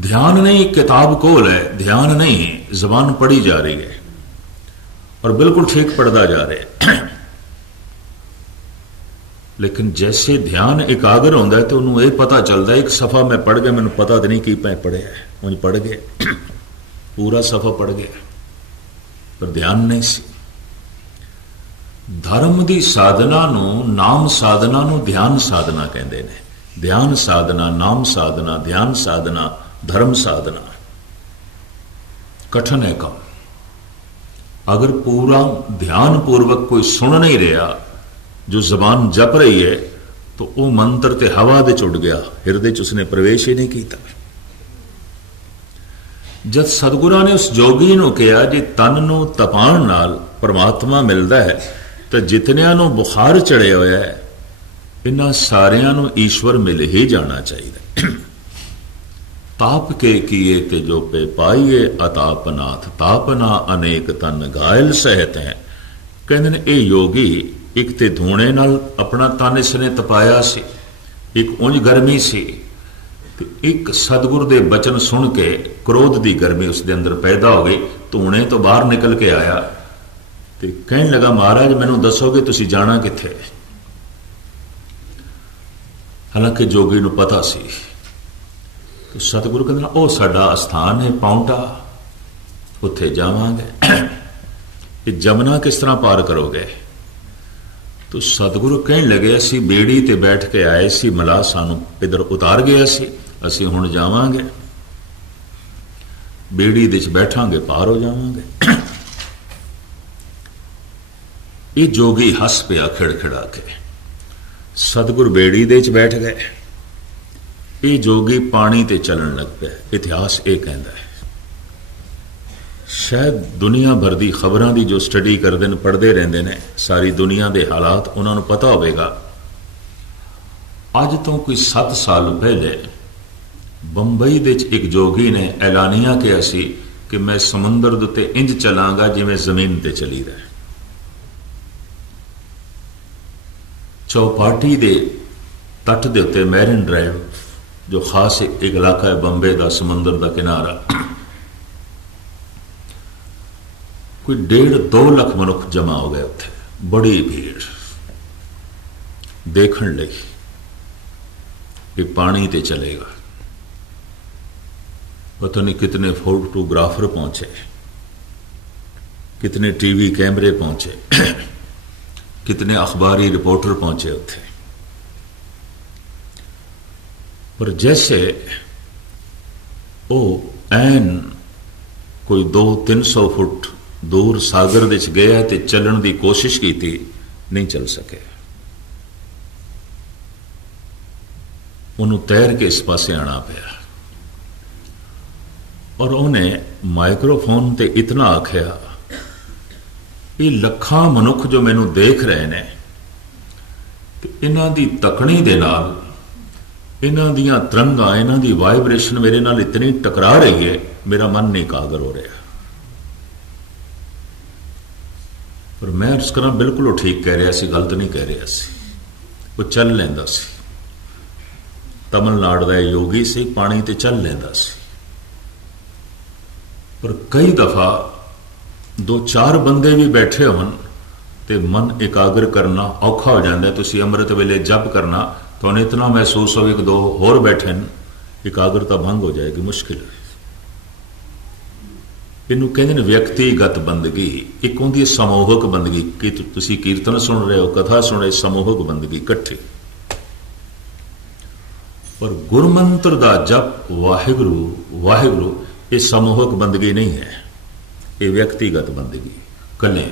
ध्यान नहीं, किताब कोल है, ध्यान नहीं, जबान पढ़ी जा रही है और बिल्कुल ठीक पढ़ता जा रहा है। लेकिन जैसे ध्यान एकाग्र होता है तो उन्होंने यह पता चलता है एक सफा मैं पढ़ गया, मैंने पता तो नहीं कि मैं पढ़िया है, मुझे पढ़ गया पूरा सफा पढ़ गया, पर ध्यान नहीं सी। धर्म की साधना नू, नाम साधना नू ध्यान साधना कहते हैं। ध्यान साधना, नाम साधना, ध्यान साधना, धर्म साधना कठिन है काम। अगर पूरा ध्यान पूर्वक कोई सुन नहीं रहा, जो जबान जप रही है, तो वह मंत्र ते हवा दे उड़ गया, हृदय च उसने प्रवेश ही नहीं किया। जब सतगुरां ने उस जोगी नूं कहा जे तन नूं तपाण नाल परमात्मा मिलता है, तो जितनियां नूं बुखार चढ़िया होया है, इन्हां सारियां नूं ईश्वर मिल ही जाना चाहिए। ताप के किए ते जो पे पाइए अतापनाथ, तापना अनेक तन घायल सहत है। कहते ने ये योगी एक ते धूणे नाल अपना तन इसने तपाया सी, एक उंज गर्मी सी, एक सतगुर दे बचन सुन के क्रोध की गर्मी उसके अंदर पैदा हो गई, धूणे तो बाहर निकल के आया तो कहने लगा महाराज मैनू दसोगे तुसी जाना किथे? हालांकि जोगी नूं पता सी। तो सतगुरु कहंदा ओ साडा स्थान है पाउंटा, उत्थे जावांगे। ये जमुना किस तरह पार करोगे? तो सतगुरु कहने लगे असी बेड़ी ते बैठ के आए सी, मला सानू इधर उतार गया सी, असी हुण जावांगे, बेड़ी दे बैठांगे पार हो जावांगे। ये जोगी हस पिया खिड़खिड़ा के। सतगुरु बेड़ी दे बैठ गए, ये जोगी पानी ते चलन लग पिया। इतिहास ये कहता है, शायद दुनिया भर की खबरों की जो स्टडी करते हैं, पढ़ते रहते हैं, सारी दुनिया के हालात उन्होंने पता होगा अज तो कोई 7 साल पहले बंबई दे एक जोगी ने ऐलानिया किया सी कि मैं समुंदर दे उत्ते इंज चलांगा जिवें जमीन ते चली रहा। चौपाटी दे तट दे उत्ते मैरिन ड्राइव जो खास एक इलाका है बंबे का, समुंदर का किनारा, कोई 1.5-2 लाख मनुख जमा हो गए उत्थे। बड़ी भीड़ देखण लई कि पानी ते चलेगा। पता नहीं कितने फोटोग्राफर पहुंचे, कितने टीवी कैमरे पहुंचे, कितने अखबारी रिपोर्टर पहुंचे उत्थे। पर जैसे वो ऐन कोई 200-300 फुट दूर सागर विच गया ते चलण की कोशिश की थी, नहीं चल सके। उन्होंने तैर के इस पासे आना पाया और उन्हें माइक्रोफोन ते इतना आख्या, ये लखां मनुख जो मैनू देख रहे ने, इन्हां दी तकनी दे नाल, इन्हां दियां तरंगां, इन्हां दी वाइब्रेशन मेरे नाल इतनी टकरा रही है, मेरा मन नहीं एकागर हो रहा। पर मैं अर्ज करा बिल्कुल वो ठीक कह रहा सी, गलत नहीं कह रहा सी। वो चल लेंदा सी, तमिलनाडु का योगी से पानी ते चल लेंदा सी। पर कई दफा 2-4 बंदे भी बैठे होन ते मन एकाग्र करना औखा हो जाता है। तुसी अमृत वेले जप करना तो इतना महसूस हो कि 2 होर बैठे न, एकाग्रता भंग हो जाएगी, मुश्किल है। इनू कहते हैं व्यक्तिगत बंदगी, एक होंदी समूहक बंदगी कि तुसी कीर्तन सुन रहे हो, कथा सुन रहे, समूहक बंदगी इकट्ठी। पर गुरमंत्र दा जप वाहिगुरु वाहिगुरु ये समूहक बंदगी नहीं है, ये व्यक्तिगत बंदगी कले।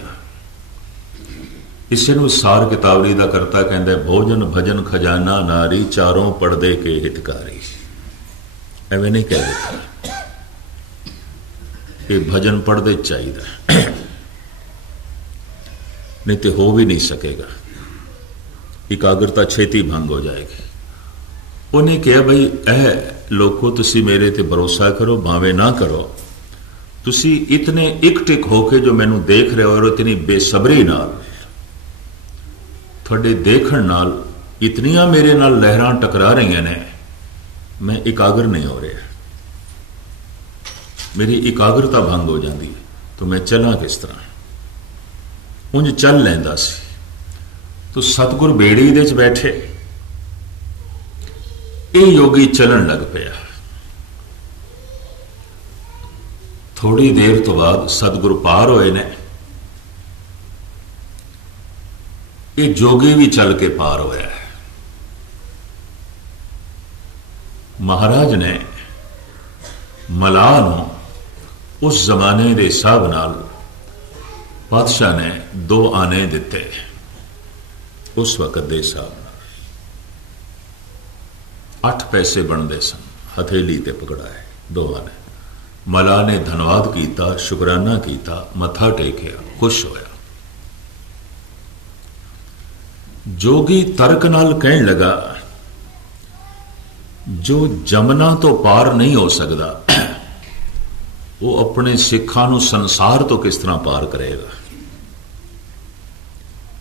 इसे नूं सार किताबरी दा करता कहंदा है, भोजन भजन खजाना नारी चारों पड़दे के हितकारी। एवं नहीं कह देता, ये भजन पढ़दे चाहिए, नहीं तो हो भी नहीं सकेगा, एकाग्रता छेती भंग हो जाएगी। उन्हें कहा भाई ऐ लोगों तुसी मेरे ते भरोसा करो, भावे ना करो, तुसी इतने एक टिक होके जो मैनू देख रहे हो और इतनी बेसबरी नाल थोड़े देखण नाल इतनियां मेरे नाल लहरां टकरा रही ने, मैं एकाग्र नहीं हो रहा, मेरी एकाग्रता भंग हो जाती है, तो मैं चला किस तरह। उंज चल लेंदा सी तो सतगुर बेड़ी दे च बैठे, ये योगी चलन लग पाया। थोड़ी देर तो बाद सतगुरु पार होए ने, ये जोगी भी चल के पार होया है। महाराज ने मलाह नूं उस जमाने के हिसाब नाल बादशाह ने 2 आने दिते, उस वक्त के हिसाब नाल 8 पैसे बनते सन, हथेली ते पकड़ाए 2 आने। मलाह ने धन्यवाद किया, शुकराना किया, मत्था टेकिया, खुश होया। जोगी तर्क नाल कहन लगा, जो जमना तो पार नहीं हो सकता, वो अपने सिखां नूं संसार तो किस तरह पार करेगा।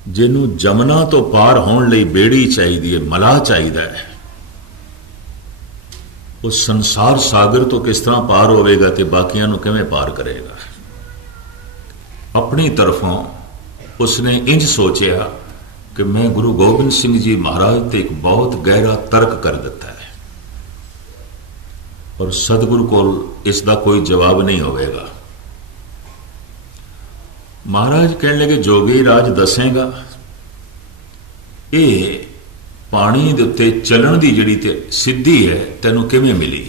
जिन्हों जमना तो पार होने लई बेड़ी चाहिए, मलाह चाहिए, वो संसार सागर तो किस तरह पार होवेगा ते बाकियां नूं किवें पार करेगा। अपनी तरफों उसने इंज सोचा कि मैं गुरु गोबिंद सिंह जी महाराज ते एक बहुत गहरा तर्क कर दिता है और सतगुरु को इसका कोई जवाब नहीं होगा। महाराज कहने लगे, जोगी राज दसेगा, ये पानी दे उत्ते चलन की जिहड़ी ते सिद्धि है तैनूं किवें मिली।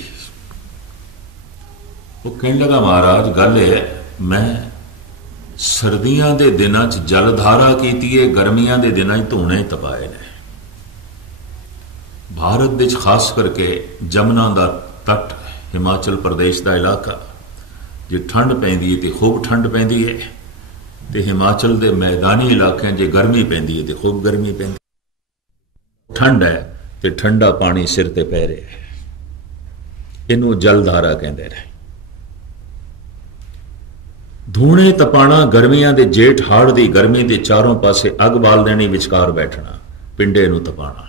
वो कहने लगा, महाराज गल है, मैं सर्दियां दे दिनां च जलधारा कीती है, गर्मियां दे दिनां च धूणे तपाए ने। भारत विच खास करके जमुना दा तट, हिमाचल प्रदेश का इलाका, जे ठंड पैंदी है तो खूब ठंड पैंदी है, ते हिमाचल के मैदानी इलाकों जे गर्मी पैंदी है तो खूब गर्मी पैंदी। ठंड है ਤੇ ਠੰਡਾ ਪਾਣੀ ਸਿਰ ਤੇ ਪੈ ਰਿਹਾ। ਇਹਨੂੰ ਜਲਧਾਰਾ ਕਹਿੰਦੇ ਨੇ। ਧੂਣੇ ਤਪਾਣਾ, ਗਰਮੀਆਂ ਦੇ ਜੇਠ ਹਾੜ ਦੀ ਗਰਮੀ ਦੇ ਚਾਰੋਂ ਪਾਸੇ ਅੱਗ ਬਾਲ ਦੇਣੀ, ਵਿਚਕਾਰ ਬੈਠਣਾ, ਪਿੰਡੇ ਨੂੰ ਤਪਾਣਾ।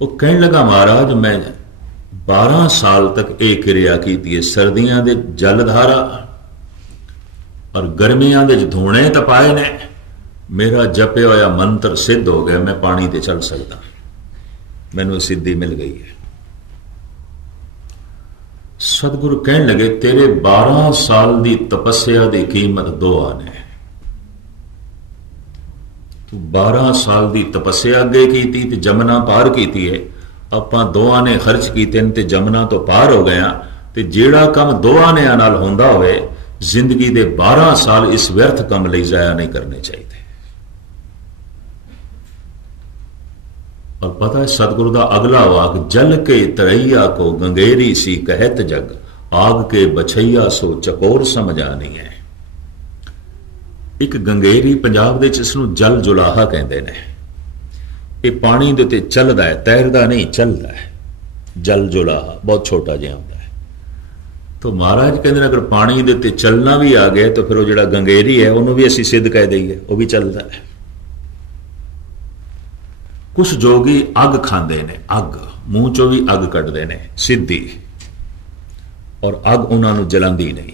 ਉਹ ਕਹਿਣ ਲੱਗਾ ਮਹਾਰਾਜ ਮੈਂ 12 ਸਾਲ ਤੱਕ ਇਹ ਕਿਰਿਆ ਕੀਤੀ ਹੈ, ਸਰਦੀਆਂ ਦੇ ਜਲਧਾਰਾ ਔਰ ਗਰਮੀਆਂ ਦੇ ਧੂਣੇ ਤਪਾਏ ਨੇ। ਮੇਰਾ ਜਪਿਆ ਹੋਇਆ ਮੰਤਰ ਸਿੱਧ ਹੋ ਗਿਆ, ਮੈਂ ਪਾਣੀ ਤੇ ਚੱਲ ਸਕਦਾ, ਮੈਨੂੰ ਸਿੱਧੀ ਮਿਲ ਗਈ ਹੈ। ਸਤਿਗੁਰੂ ਕਹਿਣ ਲੱਗੇ ਤੇਰੇ 12 ਸਾਲ ਦੀ ਤਪੱਸਿਆ ਦੀ ਕੀਮਤ 2 ਆਨੇ। ਤੂੰ 12 ਸਾਲ ਦੀ ਤਪੱਸਿਆ ਅੱਗੇ ਕੀਤੀ ਤੇ ਜਮਨਾ ਪਾਰ ਕੀਤੀ ਹੈ। ਆਪਾਂ 2 ਆਨੇ ਖਰਚ ਕੀਤੇ ਨੇ ਤੇ ਜਮਨਾ ਤੋਂ ਪਾਰ ਹੋ ਗਏ। ਤੇ ਜਿਹੜਾ ਕੰਮ 2 ਆਨਿਆਂ ਨਾਲ ਹੁੰਦਾ ਹੋਵੇ, ਜ਼ਿੰਦਗੀ ਦੇ 12 ਸਾਲ ਇਸ ਵਿਅਰਥ ਕੰਮ ਲਈ ਜ਼ਾਇਆ ਨਹੀਂ ਕਰਨੇ ਚਾਹੀਦੇ। और पता है सतगुरु का अगला वाक, जल के तरैया को गंगेरी सी कहत जग, आग के बछैया सो चकोर समझा नहीं है। एक गंगेरी पंजाब दे इस नूं जल जुलाहा कहते हैं। ये पानी दे उत्ते चलदा है, तैरदा नहीं, चलदा है। जल जुलाहा बहुत छोटा जिहा हुंदा है। तो महाराज कहते हैं अगर पानी दे उत्ते चलना भी आ गया तो फिर वो जिहड़ा गंगेरी है उन्होंने भी असीं सिद्ध कह दईए, वो भी चलदा है। कुछ जोगी अग खांदे ने, अग मूंह चो भी अग कटदे ने सीधी, और अग उन्होंने जलांदी नहीं।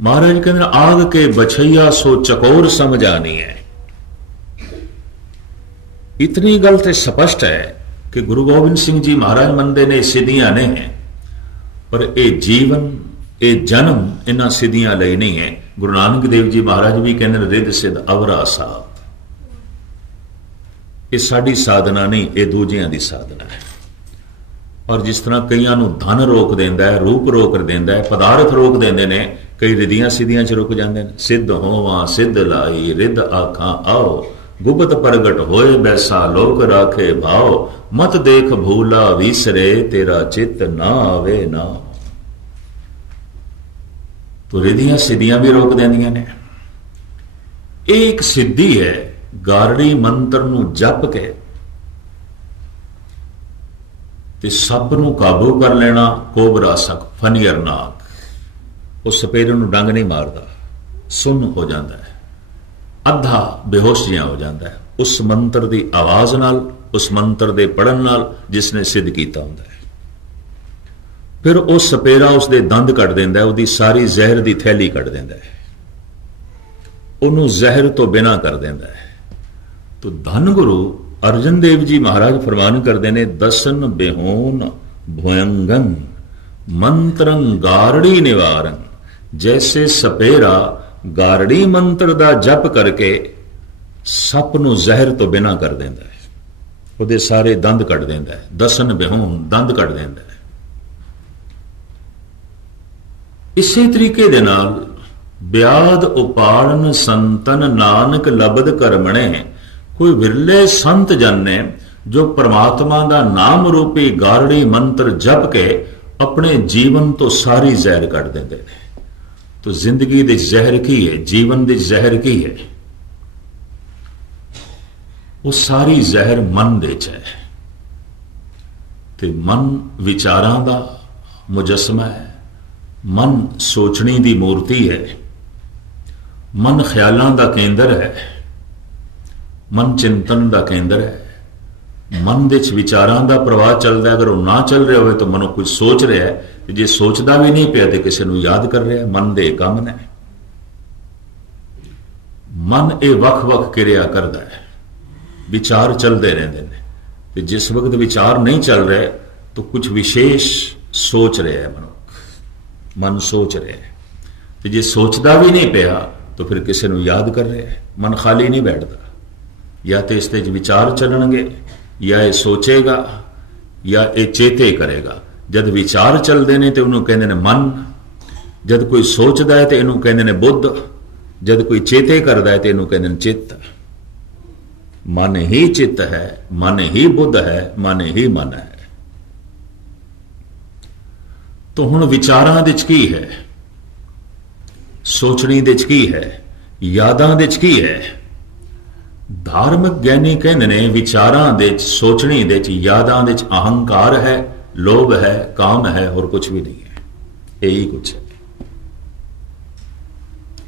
महाराज कहते आग के बछैया सो चकोर समझ आनी है। इतनी गल तो स्पष्ट है कि गुरु गोबिंद सिंह जी महाराज मनते ने सिद्धियां ने हैं, पर यह जीवन ये जन्म इन्हां सिद्धियां लई नहीं है। गुरु नानक देव जी महाराज भी कहते रिद सिद्ध अवरा साध, ये साडी साधना नहीं, ये दूजियां दी साधना है। और जिस तरह कईयां नूं धन रोक देंदा है, रूप रोक देंदा है, पदार्थ रोक देंदे ने, कई रिदियां सिद्धियां च रुक जांदे ने। सिद्ध होवां सिद्ध लाई रिद आखां आओ, गुप्त प्रगट होए बैसा लोक राखे भाव, मत देख भूला विसरे तेरा चित ना आवे ना। तो रिदियां सिद्धियां भी रोक देंदियां ने। एक सिद्धि है गारड़ी मंत्र नूं जप के ते सप नूं काबू कर लेना। कोबरा सक फनियर नाग, उस सपेरे नूं डंग नहीं मारदा, सुन हो जाता है, अद्धा बेहोश जिहा हो जाता है उस मंत्र की आवाज नाल, उस मंत्र के पढ़न नाल जिसने सिद्ध किया हुंदा है। फिर उस सपेरा उसके दंद कट देंदा है, उसकी सारी जहर की थैली कट देंदा है, उन्होंने जहर तो बिना कर देंदा है। तो धन गुरु अर्जन देव जी महाराज फरमान करते हैं, दसन बेहोन भयंगन मंत्रं गारड़ी निवारण। जैसे सपेरा गारड़ी मंत्र का जप करके सप नूं जहर तो बिना कर देंदा है, उहदे सारे दंद कट देंदा है। दसन बेहोन दंद कट देंदा है। इसे तरीके दे नाल ब्याद उपाड़न संतन नानक लबद करमणे। कोई विरले संत जन ने जो परमात्मा का नाम रूपी गारड़ी मंत्र जप के अपने जीवन तो सारी जहर कट देंदे ने। तो जिंदगी दे जहर की है, जीवन दे जहर की है, वो सारी जहर मन दे च है। ते मन विचारां दा मुजस्मा है, मन सोचने की मूर्ति है, मन ख्यालों का केंद्र है, मन चिंतन का केंद्र है। मन दे विचारां का प्रवाह चलता है। अगर वो ना चल रहा हो तो मनो कुछ सोच रहा है, जे सोचता भी नहीं पिया तो किसी को याद कर रहा है। मन दे काम ने मन ये वख-वख किरिया करता है, विचार चलते रहते हैं। जिस वक्त विचार नहीं चल रहे तो कुछ विशेष सोच रहे है मनुख, मन सोच रहे है। तो जे सोचता भी नहीं पिया तो फिर किसी को याद कर रहा है। मन खाली नहीं बैठता, या तो इसके विचार चलणगे, या ये सोचेगा, या ये चेते करेगा। जब विचार चलते हैं तो उन्होंने कहते हैं मन, जब कोई सोचता है तो इन्हों कहते हैं बुद्ध, जब कोई चेते करता है तो इन्हों कहते हैं चित्त। मन ही चित्त है, मन ही बुद्ध है, मन ही मन है। तो हुण विचारां दे च की है, सोचनी दे च की है, यादां दे च की है। ਧਾਰਮਿਕ ਗਿਆਨੀ ਕਹਿੰਦੇ ਨੇ ਵਿਚਾਰਾਂ ਦੇ ਵਿੱਚ, ਸੋਚਣੀ ਦੇ ਵਿੱਚ, ਯਾਦਾਂ ਦੇ ਵਿੱਚ ਅਹੰਕਾਰ ਹੈ, ਲੋਭ ਹੈ, ਕਾਮ ਹੈ, ਹੋਰ ਕੁਝ ਵੀ ਨਹੀਂ ਹੈ। ਇਹੀ ਕੁਝ ਹੈ,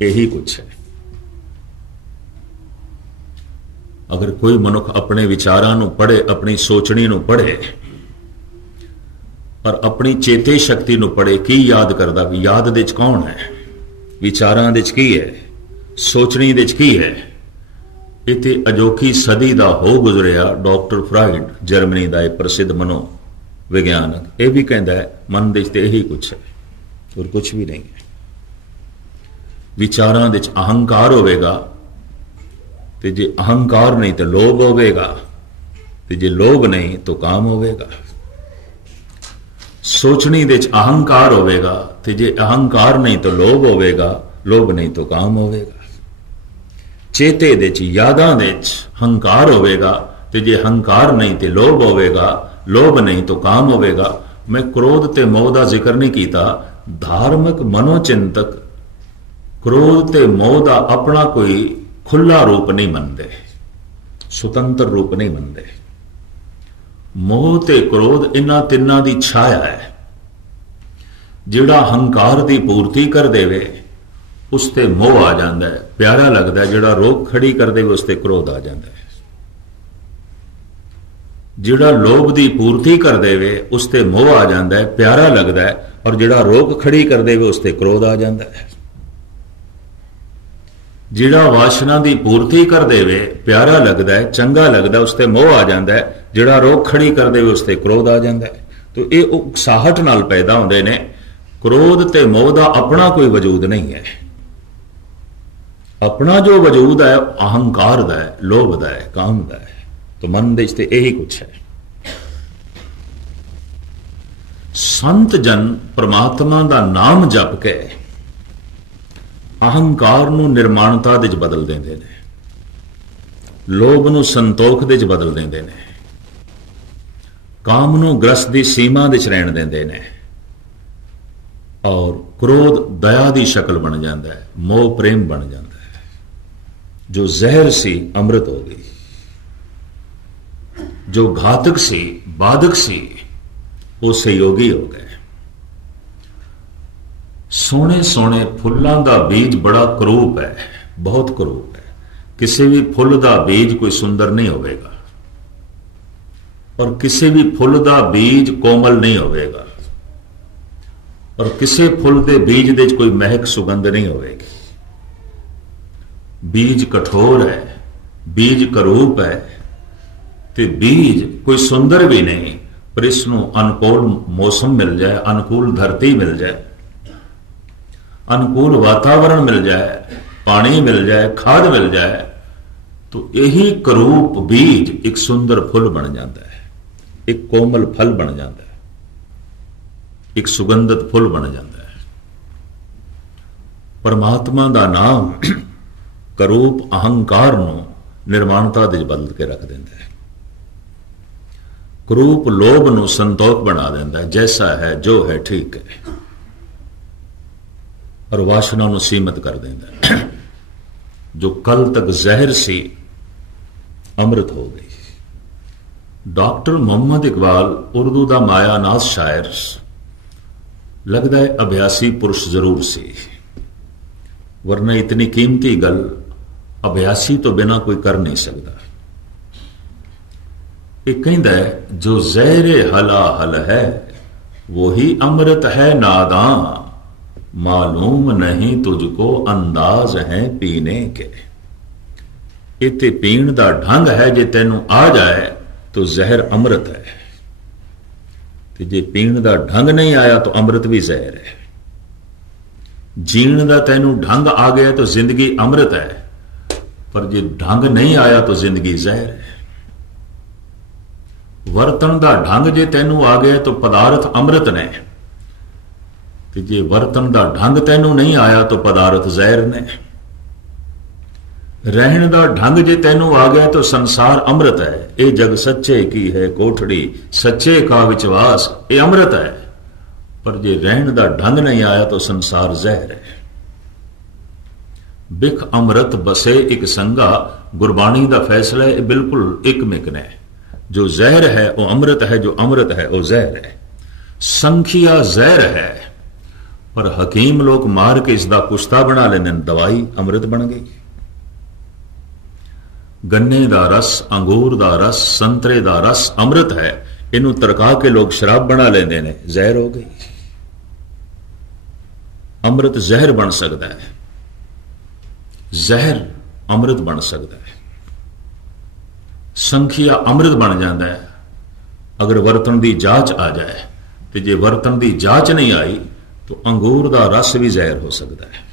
ਇਹੀ ਕੁਝ ਹੈ। ਅਗਰ ਕੋਈ ਮਨੁੱਖ ਆਪਣੇ ਵਿਚਾਰਾਂ ਨੂੰ ਪੜ੍ਹੇ, ਆਪਣੀ ਸੋਚਣੀ ਨੂੰ ਪੜ੍ਹੇ, ਪਰ ਆਪਣੀ ਚੇਤੇ ਸ਼ਕਤੀ ਨੂੰ ਪੜ੍ਹੇ, ਕੀ ਯਾਦ ਕਰਦਾ, ਵੀ ਯਾਦ ਦੇ ਵਿੱਚ ਕੌਣ ਹੈ, ਵਿਚਾਰਾਂ ਦੇ ਵਿੱਚ ਕੀ ਹੈ, ਸੋਚਣੀ ਦੇ ਵਿੱਚ ਕੀ ਹੈ। ਇਹ ਤੇ ਅਜੋਕੀ ਸਦੀ ਦਾ ਹੋ ਗੁਜ਼ਰਿਆ ਡਾਕਟਰ ਫਰਾਇਡ, ਜਰਮਨੀ ਦਾ ਇਹ ਪ੍ਰਸਿੱਧ ਮਨੋ ਵਿਗਿਆਨਕ, ਇਹ ਵੀ ਕਹਿੰਦਾ ਹੈ ਮਨ ਦੇ ਵਿੱਚ ਤੇ ਇਹੀ ਕੁਝ ਹੈ, ਹੋਰ ਕੁਝ ਵੀ ਨਹੀਂ ਹੈ। ਵਿਚਾਰਾਂ ਦੇ ਵਿੱਚ ਅਹੰਕਾਰ ਹੋਵੇਗਾ, ਤੇ ਜੇ ਅਹੰਕਾਰ ਨਹੀਂ ਤੇ ਲੋਭ ਹੋਵੇਗਾ, ਤੇ ਜੇ ਲੋਭ ਨਹੀਂ ਤਾਂ ਕਾਮ ਹੋਵੇਗਾ। ਸੋਚਣੀ ਦੇ ਵਿੱਚ ਅਹੰਕਾਰ ਹੋਵੇਗਾ, ਤੇ ਜੇ ਅਹੰਕਾਰ ਨਹੀਂ ਤਾਂ ਲੋਭ ਹੋਵੇਗਾ, ਲੋਭ ਨਹੀਂ ਤਾਂ ਕਾਮ ਹੋਵੇਗਾ। ਚੇਤੇ ਦੇ ਵਿੱਚ, ਯਾਦਾਂ ਦੇ ਵਿੱਚ ਹੰਕਾਰ ਹੋਵੇਗਾ, ਤੇ ਜੇ ਹੰਕਾਰ ਨਹੀਂ ਤੇ ਲੋਭ ਹੋਵੇਗਾ, ਲੋਭ ਨਹੀਂ ਤਾਂ ਕਾਮ ਹੋਵੇਗਾ। ਮੈਂ ਕ੍ਰੋਧ ਤੇ ਮੋਹ ਦਾ ਜ਼ਿਕਰ ਨਹੀਂ ਕੀਤਾ। ਧਾਰਮਿਕ ਮਨੋਚਿੰਤਕ ਕ੍ਰੋਧ ਤੇ ਮੋਹ ਦਾ ਆਪਣਾ ਕੋਈ ਖੁੱਲਾ ਰੂਪ ਨਹੀਂ ਮੰਨਦੇ, ਸੁਤੰਤਰ ਰੂਪ ਨਹੀਂ ਮੰਨਦੇ। ਮੋਹ ਤੇ ਕ੍ਰੋਧ ਇਹਨਾਂ ਤਿੰਨਾਂ ਦੀ ਛਾਇਆ ਹੈ। ਜਿਹੜਾ ਹੰਕਾਰ ਦੀ ਪੂਰਤੀ ਕਰ ਦੇਵੇ ਉਸ ਤੇ ਮੋਹ ਆ ਜਾਂਦਾ ਹੈ, ਪਿਆਰਾ ਲੱਗਦਾ ਹੈ। ਜਿਹੜਾ ਰੋਕ ਖੜੀ ਕਰ ਦੇਵੇ ਉਸ ਤੇ ਕ੍ਰੋਧ ਆ ਜਾਂਦਾ ਹੈ। ਜਿਹੜਾ ਲੋਭ ਦੀ ਪੂਰਤੀ ਕਰ ਦੇਵੇ ਉਸ ਤੇ ਮੋਹ ਆ ਜਾਂਦਾ ਹੈ, ਪਿਆਰਾ ਲੱਗਦਾ ਹੈ। ਔਰ ਜਿਹੜਾ ਰੋਕ ਖੜੀ ਕਰ ਦੇਵੇ ਉਸ ਤੇ ਕ੍ਰੋਧ ਆ ਜਾਂਦਾ ਹੈ। ਜਿਹੜਾ ਵਾਸ਼ਨਾ ਦੀ ਪੂਰਤੀ ਕਰ ਦੇਵੇ, ਪਿਆਰਾ ਲੱਗਦਾ ਹੈ, ਚੰਗਾ ਲੱਗਦਾ, ਉਸ ਤੇ ਮੋਹ ਆ ਜਾਂਦਾ ਹੈ। ਜਿਹੜਾ ਰੋਕ ਖੜੀ ਕਰ ਦੇਵੇ ਉਸ ਤੇ ਕ੍ਰੋਧ ਆ ਜਾਂਦਾ ਹੈ। ਤੇ ਇਹ ਉਕਸਾਹਟ ਨਾਲ ਪੈਦਾ ਹੁੰਦੇ ਨੇ। ਕ੍ਰੋਧ ਤੇ ਮੋਹ ਦਾ ਆਪਣਾ ਕੋਈ ਵਜੂਦ ਨਹੀਂ ਹੈ। ਆਪਣਾ ਜੋ ਵਜੂਦ ਹੈ ਅਹੰਕਾਰ ਦਾ ਹੈ, ਲੋਭ ਦਾ ਹੈ, ਕਾਮ ਦਾ ਹੈ। तो मन ਦੇ ਤੇ ਇਹੀ ਕੁਛ ਹੈ। ਸੰਤ ਜਨ ਪ੍ਰਮਾਤਮਾ ਦਾ ਨਾਮ ਜਪ ਕੇ ਅਹੰਕਾਰ ਨੂੰ ਨਿਰਮਾਣਤਾ ਦੇ ਵਿੱਚ ਬਦਲ ਦਿੰਦੇ ਨੇ, ਲੋਭ ਨੂੰ ਸੰਤੋਖ ਦੇ ਵਿੱਚ ਬਦਲ ਦਿੰਦੇ ਨੇ, ਕਾਮ ਨੂੰ ਗ੍ਰਸਤ ਦੀ ਸੀਮਾ ਦੇ ਵਿੱਚ ਰਹਿਣ ਦਿੰਦੇ ਨੇ, ਔਰ ਕ੍ਰੋਧ ਦਇਆ ਦੀ ਸ਼ਕਲ ਬਣ ਜਾਂਦਾ ਹੈ, ਮੋਹ ਪ੍ਰੇਮ ਬਣ ਜਾਂਦਾ ਹੈ। ਜੋ ਜ਼ਹਿਰ ਸੀ ਅੰਮ੍ਰਿਤ ਹੋ ਗਈ, ਜੋ घातक सी बाधक सी वो सहयोगी हो गए। सोने सोने फुल्लां दा बीज बड़ा करूप है, बहुत करूप है। किसी भी फुल दा बीज कोई सुंदर नहीं होगा और किसी भी फुल दा बीज कोमल नहीं होगा और किसी फुल दे बीज दे कोई महक सुगंध नहीं होगी। बीज कठोर है, बीज करूप है, ਤੇ ਬੀਜ ਕੋਈ ਸੁੰਦਰ ਵੀ ਨਹੀਂ, ਪਰ ਇਸ ਨੂੰ ਅਨੁਕੂਲ ਮੌਸਮ ਮਿਲ ਜਾਏ, ਅਨੁਕੂਲ ਧਰਤੀ ਮਿਲ ਜਾਏ, ਅਨੁਕੂਲ ਵਾਤਾਵਰਣ ਮਿਲ ਜਾਏ, ਪਾਣੀ ਮਿਲ ਜਾਏ, ਖਾਦ ਮਿਲ ਜਾਏ, ਤਾਂ ਇਹੀ ਕਰੂਪ ਬੀਜ ਇੱਕ ਸੁੰਦਰ ਫੁੱਲ ਬਣ ਜਾਂਦਾ ਹੈ, ਇੱਕ ਕੋਮਲ ਫਲ ਬਣ ਜਾਂਦਾ ਹੈ, ਇੱਕ ਸੁਗੰਧਿਤ ਫੁੱਲ ਬਣ ਜਾਂਦਾ ਹੈ। ਪਰਮਾਤਮਾ ਦਾ ਨਾਮ ਕਰੂਪ ਅਹੰਕਾਰ ਨੂੰ ਨਿਰਮਾਣਤਾ ਦੇ ਬਦਲ ਕੇ ਰੱਖ ਦਿੰਦਾ ਹੈ। क्रूप लोभ ਨੂੰ संतोख बना देता है, जैसा है जो है ठीक है, और वासना ਨੂੰ सीमित कर देता है। जो कल तक जहर सी अमृत हो गई। डॉक्टर मोहम्मद इकबाल उर्दू का मायानाज शायर लगता है अभ्यासी पुरुष जरूर सी, वरना इतनी कीमती गल अभ्यासी तो बिना कोई कर नहीं सकता। एक कहता है जो जहरे हला हल है वही अमृत है नादां, मालूम नहीं तुझको अंदाज है पीने के। इते पीण दा ढंग है, जे तेनू आ जाए तो जहर अमृत है, ते जे पीण दा ढंग नहीं आया तो अमृत भी जहर है। जीण दा तेनू ढंग आ गया तो जिंदगी अमृत है, पर जे ढंग नहीं आया तो जिंदगी जहर है। वरतन का ढंग जे तेनू आ गया तो पदार्थ अमृत ने, ते जे वरतन का ढंग तेनू नहीं आया तो पदार्थ जहर ने। रहन का ढंग जे तेनू आ गया तो संसार अमृत है। ये जग सच्चे की है कोठड़ी, सच्चे का विश्वास, ये अमृत है, पर जे रहन का ढंग नहीं आया तो संसार जहर है। बिख अमृत बसे एक संगा। गुरबाणी का फैसला है बिल्कुल एक मिक ने। जो जहर है वो अमृत है, जो अमृत है वो जहर है। संखिया जहर है पर हकीम लोग मार के इसका कुश्ता बना लेने, दवाई अमृत बन गई। गन्ने का रस, अंगूर का रस, संतरे का रस अमृत है, इनू तरका के लोग शराब बना लेंदे ने, जहर हो गई। अमृत जहर बन सकता है, जहर अमृत बन सकता है। संखिया अमृत बन जाता है अगर वरतन की जांच आ जाए, तो जे वरतन की जांच नहीं आई तो अंगूर का रस भी जहर हो सकता है,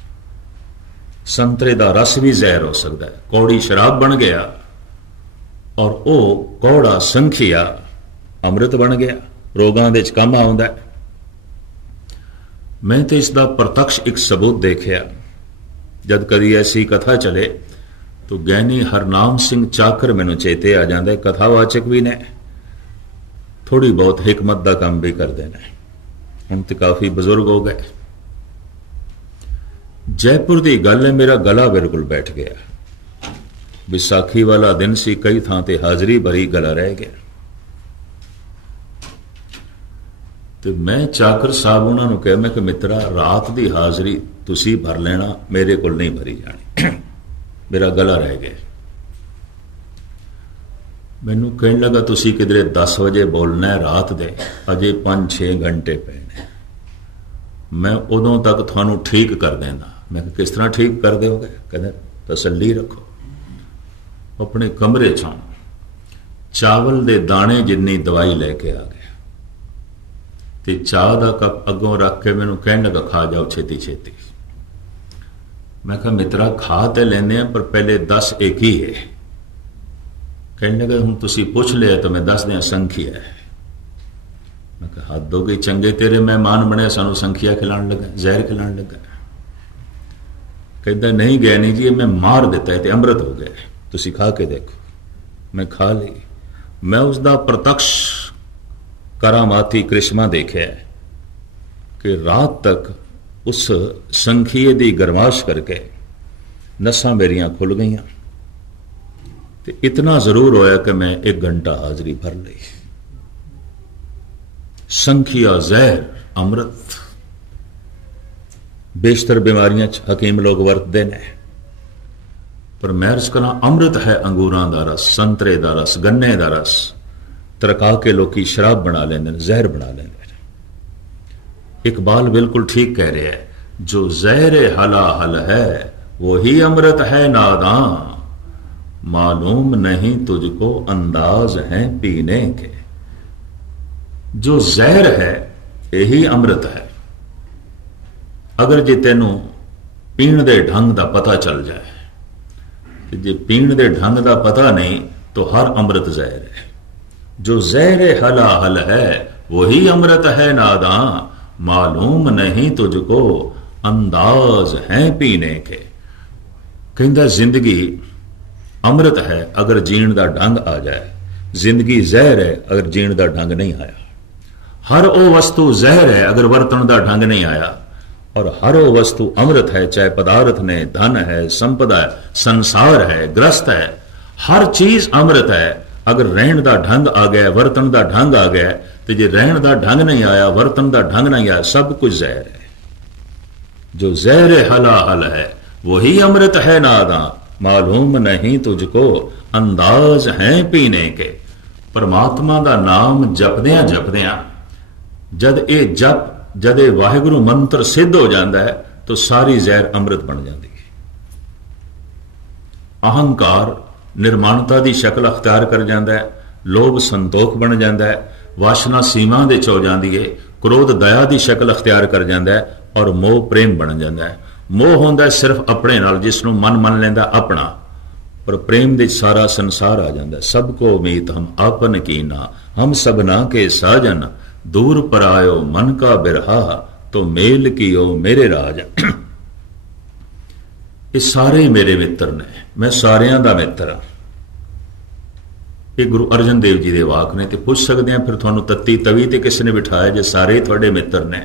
संतरे का रस भी जहर हो सकता है। कौड़ी शराब बन गया और वो कौड़ा संखिया अमृत बन गया, रोगां दे च काम आउंदा है। मैं तो इसका प्रत्यक्ष एक सबूत देखिया। जब कभी ऐसी कथा चले तो गैनी हरनाम सिंह चाकर मैनू चेते आ जाता है। कथावाचक भी ने, थोड़ी बहुत हिकमत का काम भी करते हैं। हम तो काफी बुजुर्ग हो गए। जयपुर की गल है, मेरा गला बिल्कुल बैठ गया। विसाखी वाला दिन सी, कई थां ते हाजरी भरी, गला रह गया। तो मैं चाकर साहब उन्होंने कहा, मैं कि मित्रा रात की हाजरी तुसी भर लेना, मेरे को नहीं भरी जानी, मेरा गला रह गया। मैनू कहने लगा तुसी किधरे 10 बजे बोलना है रात दे, अजे 5-6 घंटे पे ने, मैं उदों तक थानू ठीक कर देना। मैं किस तरह ठीक कर दोगे? कहते तसल्ली रखो। अपने कमरे चों चावल दे दाने जिन्नी दवाई लेके आ गया ते चाह का कप अगों रख के मैनू कहने लगा खा जाओ छेती छेती। मैं कहा मित्रा खा तो लेने पर पहले 10 एक ही है। कहने लगा हम तुसी पूछ लिया तो मैं दस दिया संखिया है। मैं कहा हद हो गई, चंगे तेरे मेहमान बने, सानू संखिया खिलाने लगा, जहर खिलाने लगा। कहता नहीं गया नहीं जी, मैं मार देता है, अमृत हो गया, तुसी खा के देखो। मैं खा ली। मैं उसका प्रत्यक्ष करामाती करिश्मा देखा कि रात तक उस संखिए की गरमाश करके नसां मेरियां खुल गई। तो इतना जरूर होया कि मैं 1 घंटा हाजरी भर ली। संखिया जहर अमृत, बेशतर बीमारियां हकीम लोग वरतते ने, पर मैं अर्ज करा अमृत है अंगूरां दा रस, संतरे दा रस, गन्ने दा रस, तरका के लोग शराब बना लेंदे, जहर बना लेंदे। इकबाल बिल्कुल ठीक कह रहे हैं, जो जहर हलाहल है वही अमृत है नादां, मालूम नहीं तुझको अंदाज है पीने के। जो जहर है यही अमृत है। अगर जे तेनू पीण दे ढंग का पता चल जाए, जे पीण दे ढंग का पता नहीं तो हर अमृत जहर है। जो जहर हलाहल है वही अमृत है नादां, मालूम नहीं तुझको अंदाज है पीने के। कहता जिंदगी अमृत है अगर जीण का ढंग आ जाए, जिंदगी जहर है अगर जीण का ढंग नहीं आया। हर वो वस्तु जहर है अगर वरतन का ढंग नहीं आया, और हर वो वस्तु अमृत है, चाहे पदार्थ ने, धन है, संपदा है, संसार है, ग्रस्त है, हर चीज अमृत है अगर रहन का ढंग आ गया, वरतन का ढंग आ गया। तो जे रहन का ढंग नहीं आया, वरतन का ढंग नहीं आया, सब कुछ जहर है। जो जहर हलाहल है वही अमृत है नादां, मालूम नहीं तुझको अंदाज है पीने के। परमात्मा का नाम जपद्या जपद्या जद ये जप, जद ये वाहिगुरु मंत्र सिद्ध हो जाता है तो सारी जहर अमृत बन जाती है। अहंकार निर्माणता की शक्ल अख्तियार कर जाता है, लोभ संतोख बन जाता है, वासना सीमा दे हो जाती है, क्रोध दया की शक्ल अख्तियार कर जाता है, और मोह प्रेम बन जाता है। मोह होंदा सिर्फ अपने नाल, जिसनों मन मन लेंदा अपना, पर प्रेम दे सारा संसार आ जाता है। सबको मीत हम आपन कीना, हम सबना के साजन, दूर परायो मन का बिरहा, तो मेल कियो मेरे राज। ये सारे मेरे मित्र ने, मैं सारियां दा मित्र हाँ। ये गुरु अर्जन देव जी दे वाक ने। तो पूछ सकते हैं फिर थानू तत्ती तवी ते किसने बिठाया जे सारे थोड़े मित्र ने?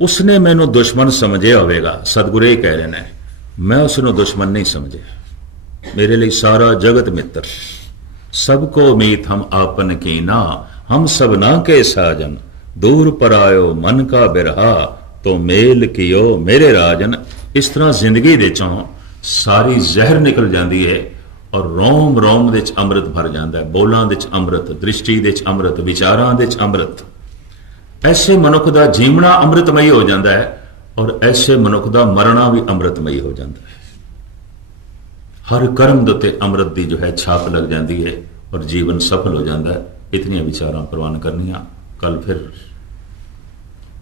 उसने मैनू दुश्मन समझिया होवेगा। सतगुरु ये कह रहे हैं मैं उसनों दुश्मन नहीं समझे। मेरे लिए सारा जगत मित्र, सबको मीत हम आपन की ना, हम सब ना के साजन, दूर पर आयो मन का बिरहा, तो मेल कियो मेरे राजन। इस तरह जिंदगी दे चों सारी जहर निकल जाती है और रोम रोम दे च अमृत भर जाता है। बोलों दे च अमृत, दृष्टि दे च अमृत, विचारां दे च अमृत। ऐसे मनुख का जीवना अमृतमई हो जाता है और ऐसे मनुख का मरना भी अमृतमई हो जाता है। हर कर्म दे उत्ते अमृत की जो है छाप लग जाती है और जीवन सफल हो जाता है। इतनी विचारां प्रवान करनिया। कल फिर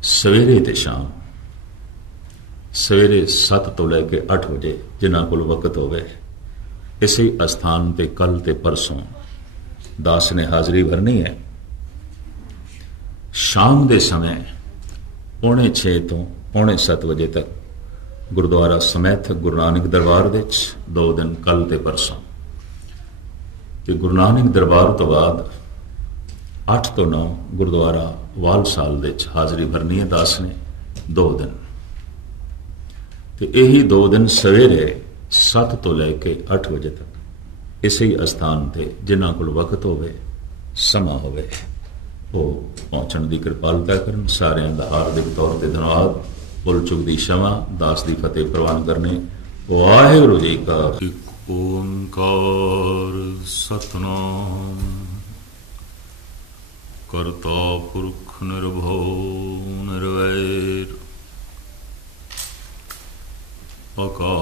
सवेरे ते शाम, सवेरे 7 तो लैके 8 बजे जिन्हां कोल वक्त होवे, इसी अस्थान ते कल ते परसों दास ने हाजरी भरनी है। शाम के समय 6:45 तो 6:45 बजे तक गुरुद्वारा समैथ गुरु नानक दरबार दे 2 दिन कल ते परसों, ते गुरु नानक दरबार तो बाद 8 तो 9 गुरुद्वारा वालसाल दे हाजरी भरनी है दास ने 2 दिन। तो यही 2 दिन सवेरे 7 तो लैके 8 बजे तक इसी अस्थान ते जिन्हां कोल वक्त होवे, समा होवे, वो पहुंचण की कृपालता करन। सारिਆਂ ਦਾ हार्दिक तौर पर धन्यवाद। भुल चुक की क्षमा, दास की फतेह प्रवान करने। वाहिगुरू जी का ओंकार सतनाम करता पुरख निर्भव निर्वैर अकाल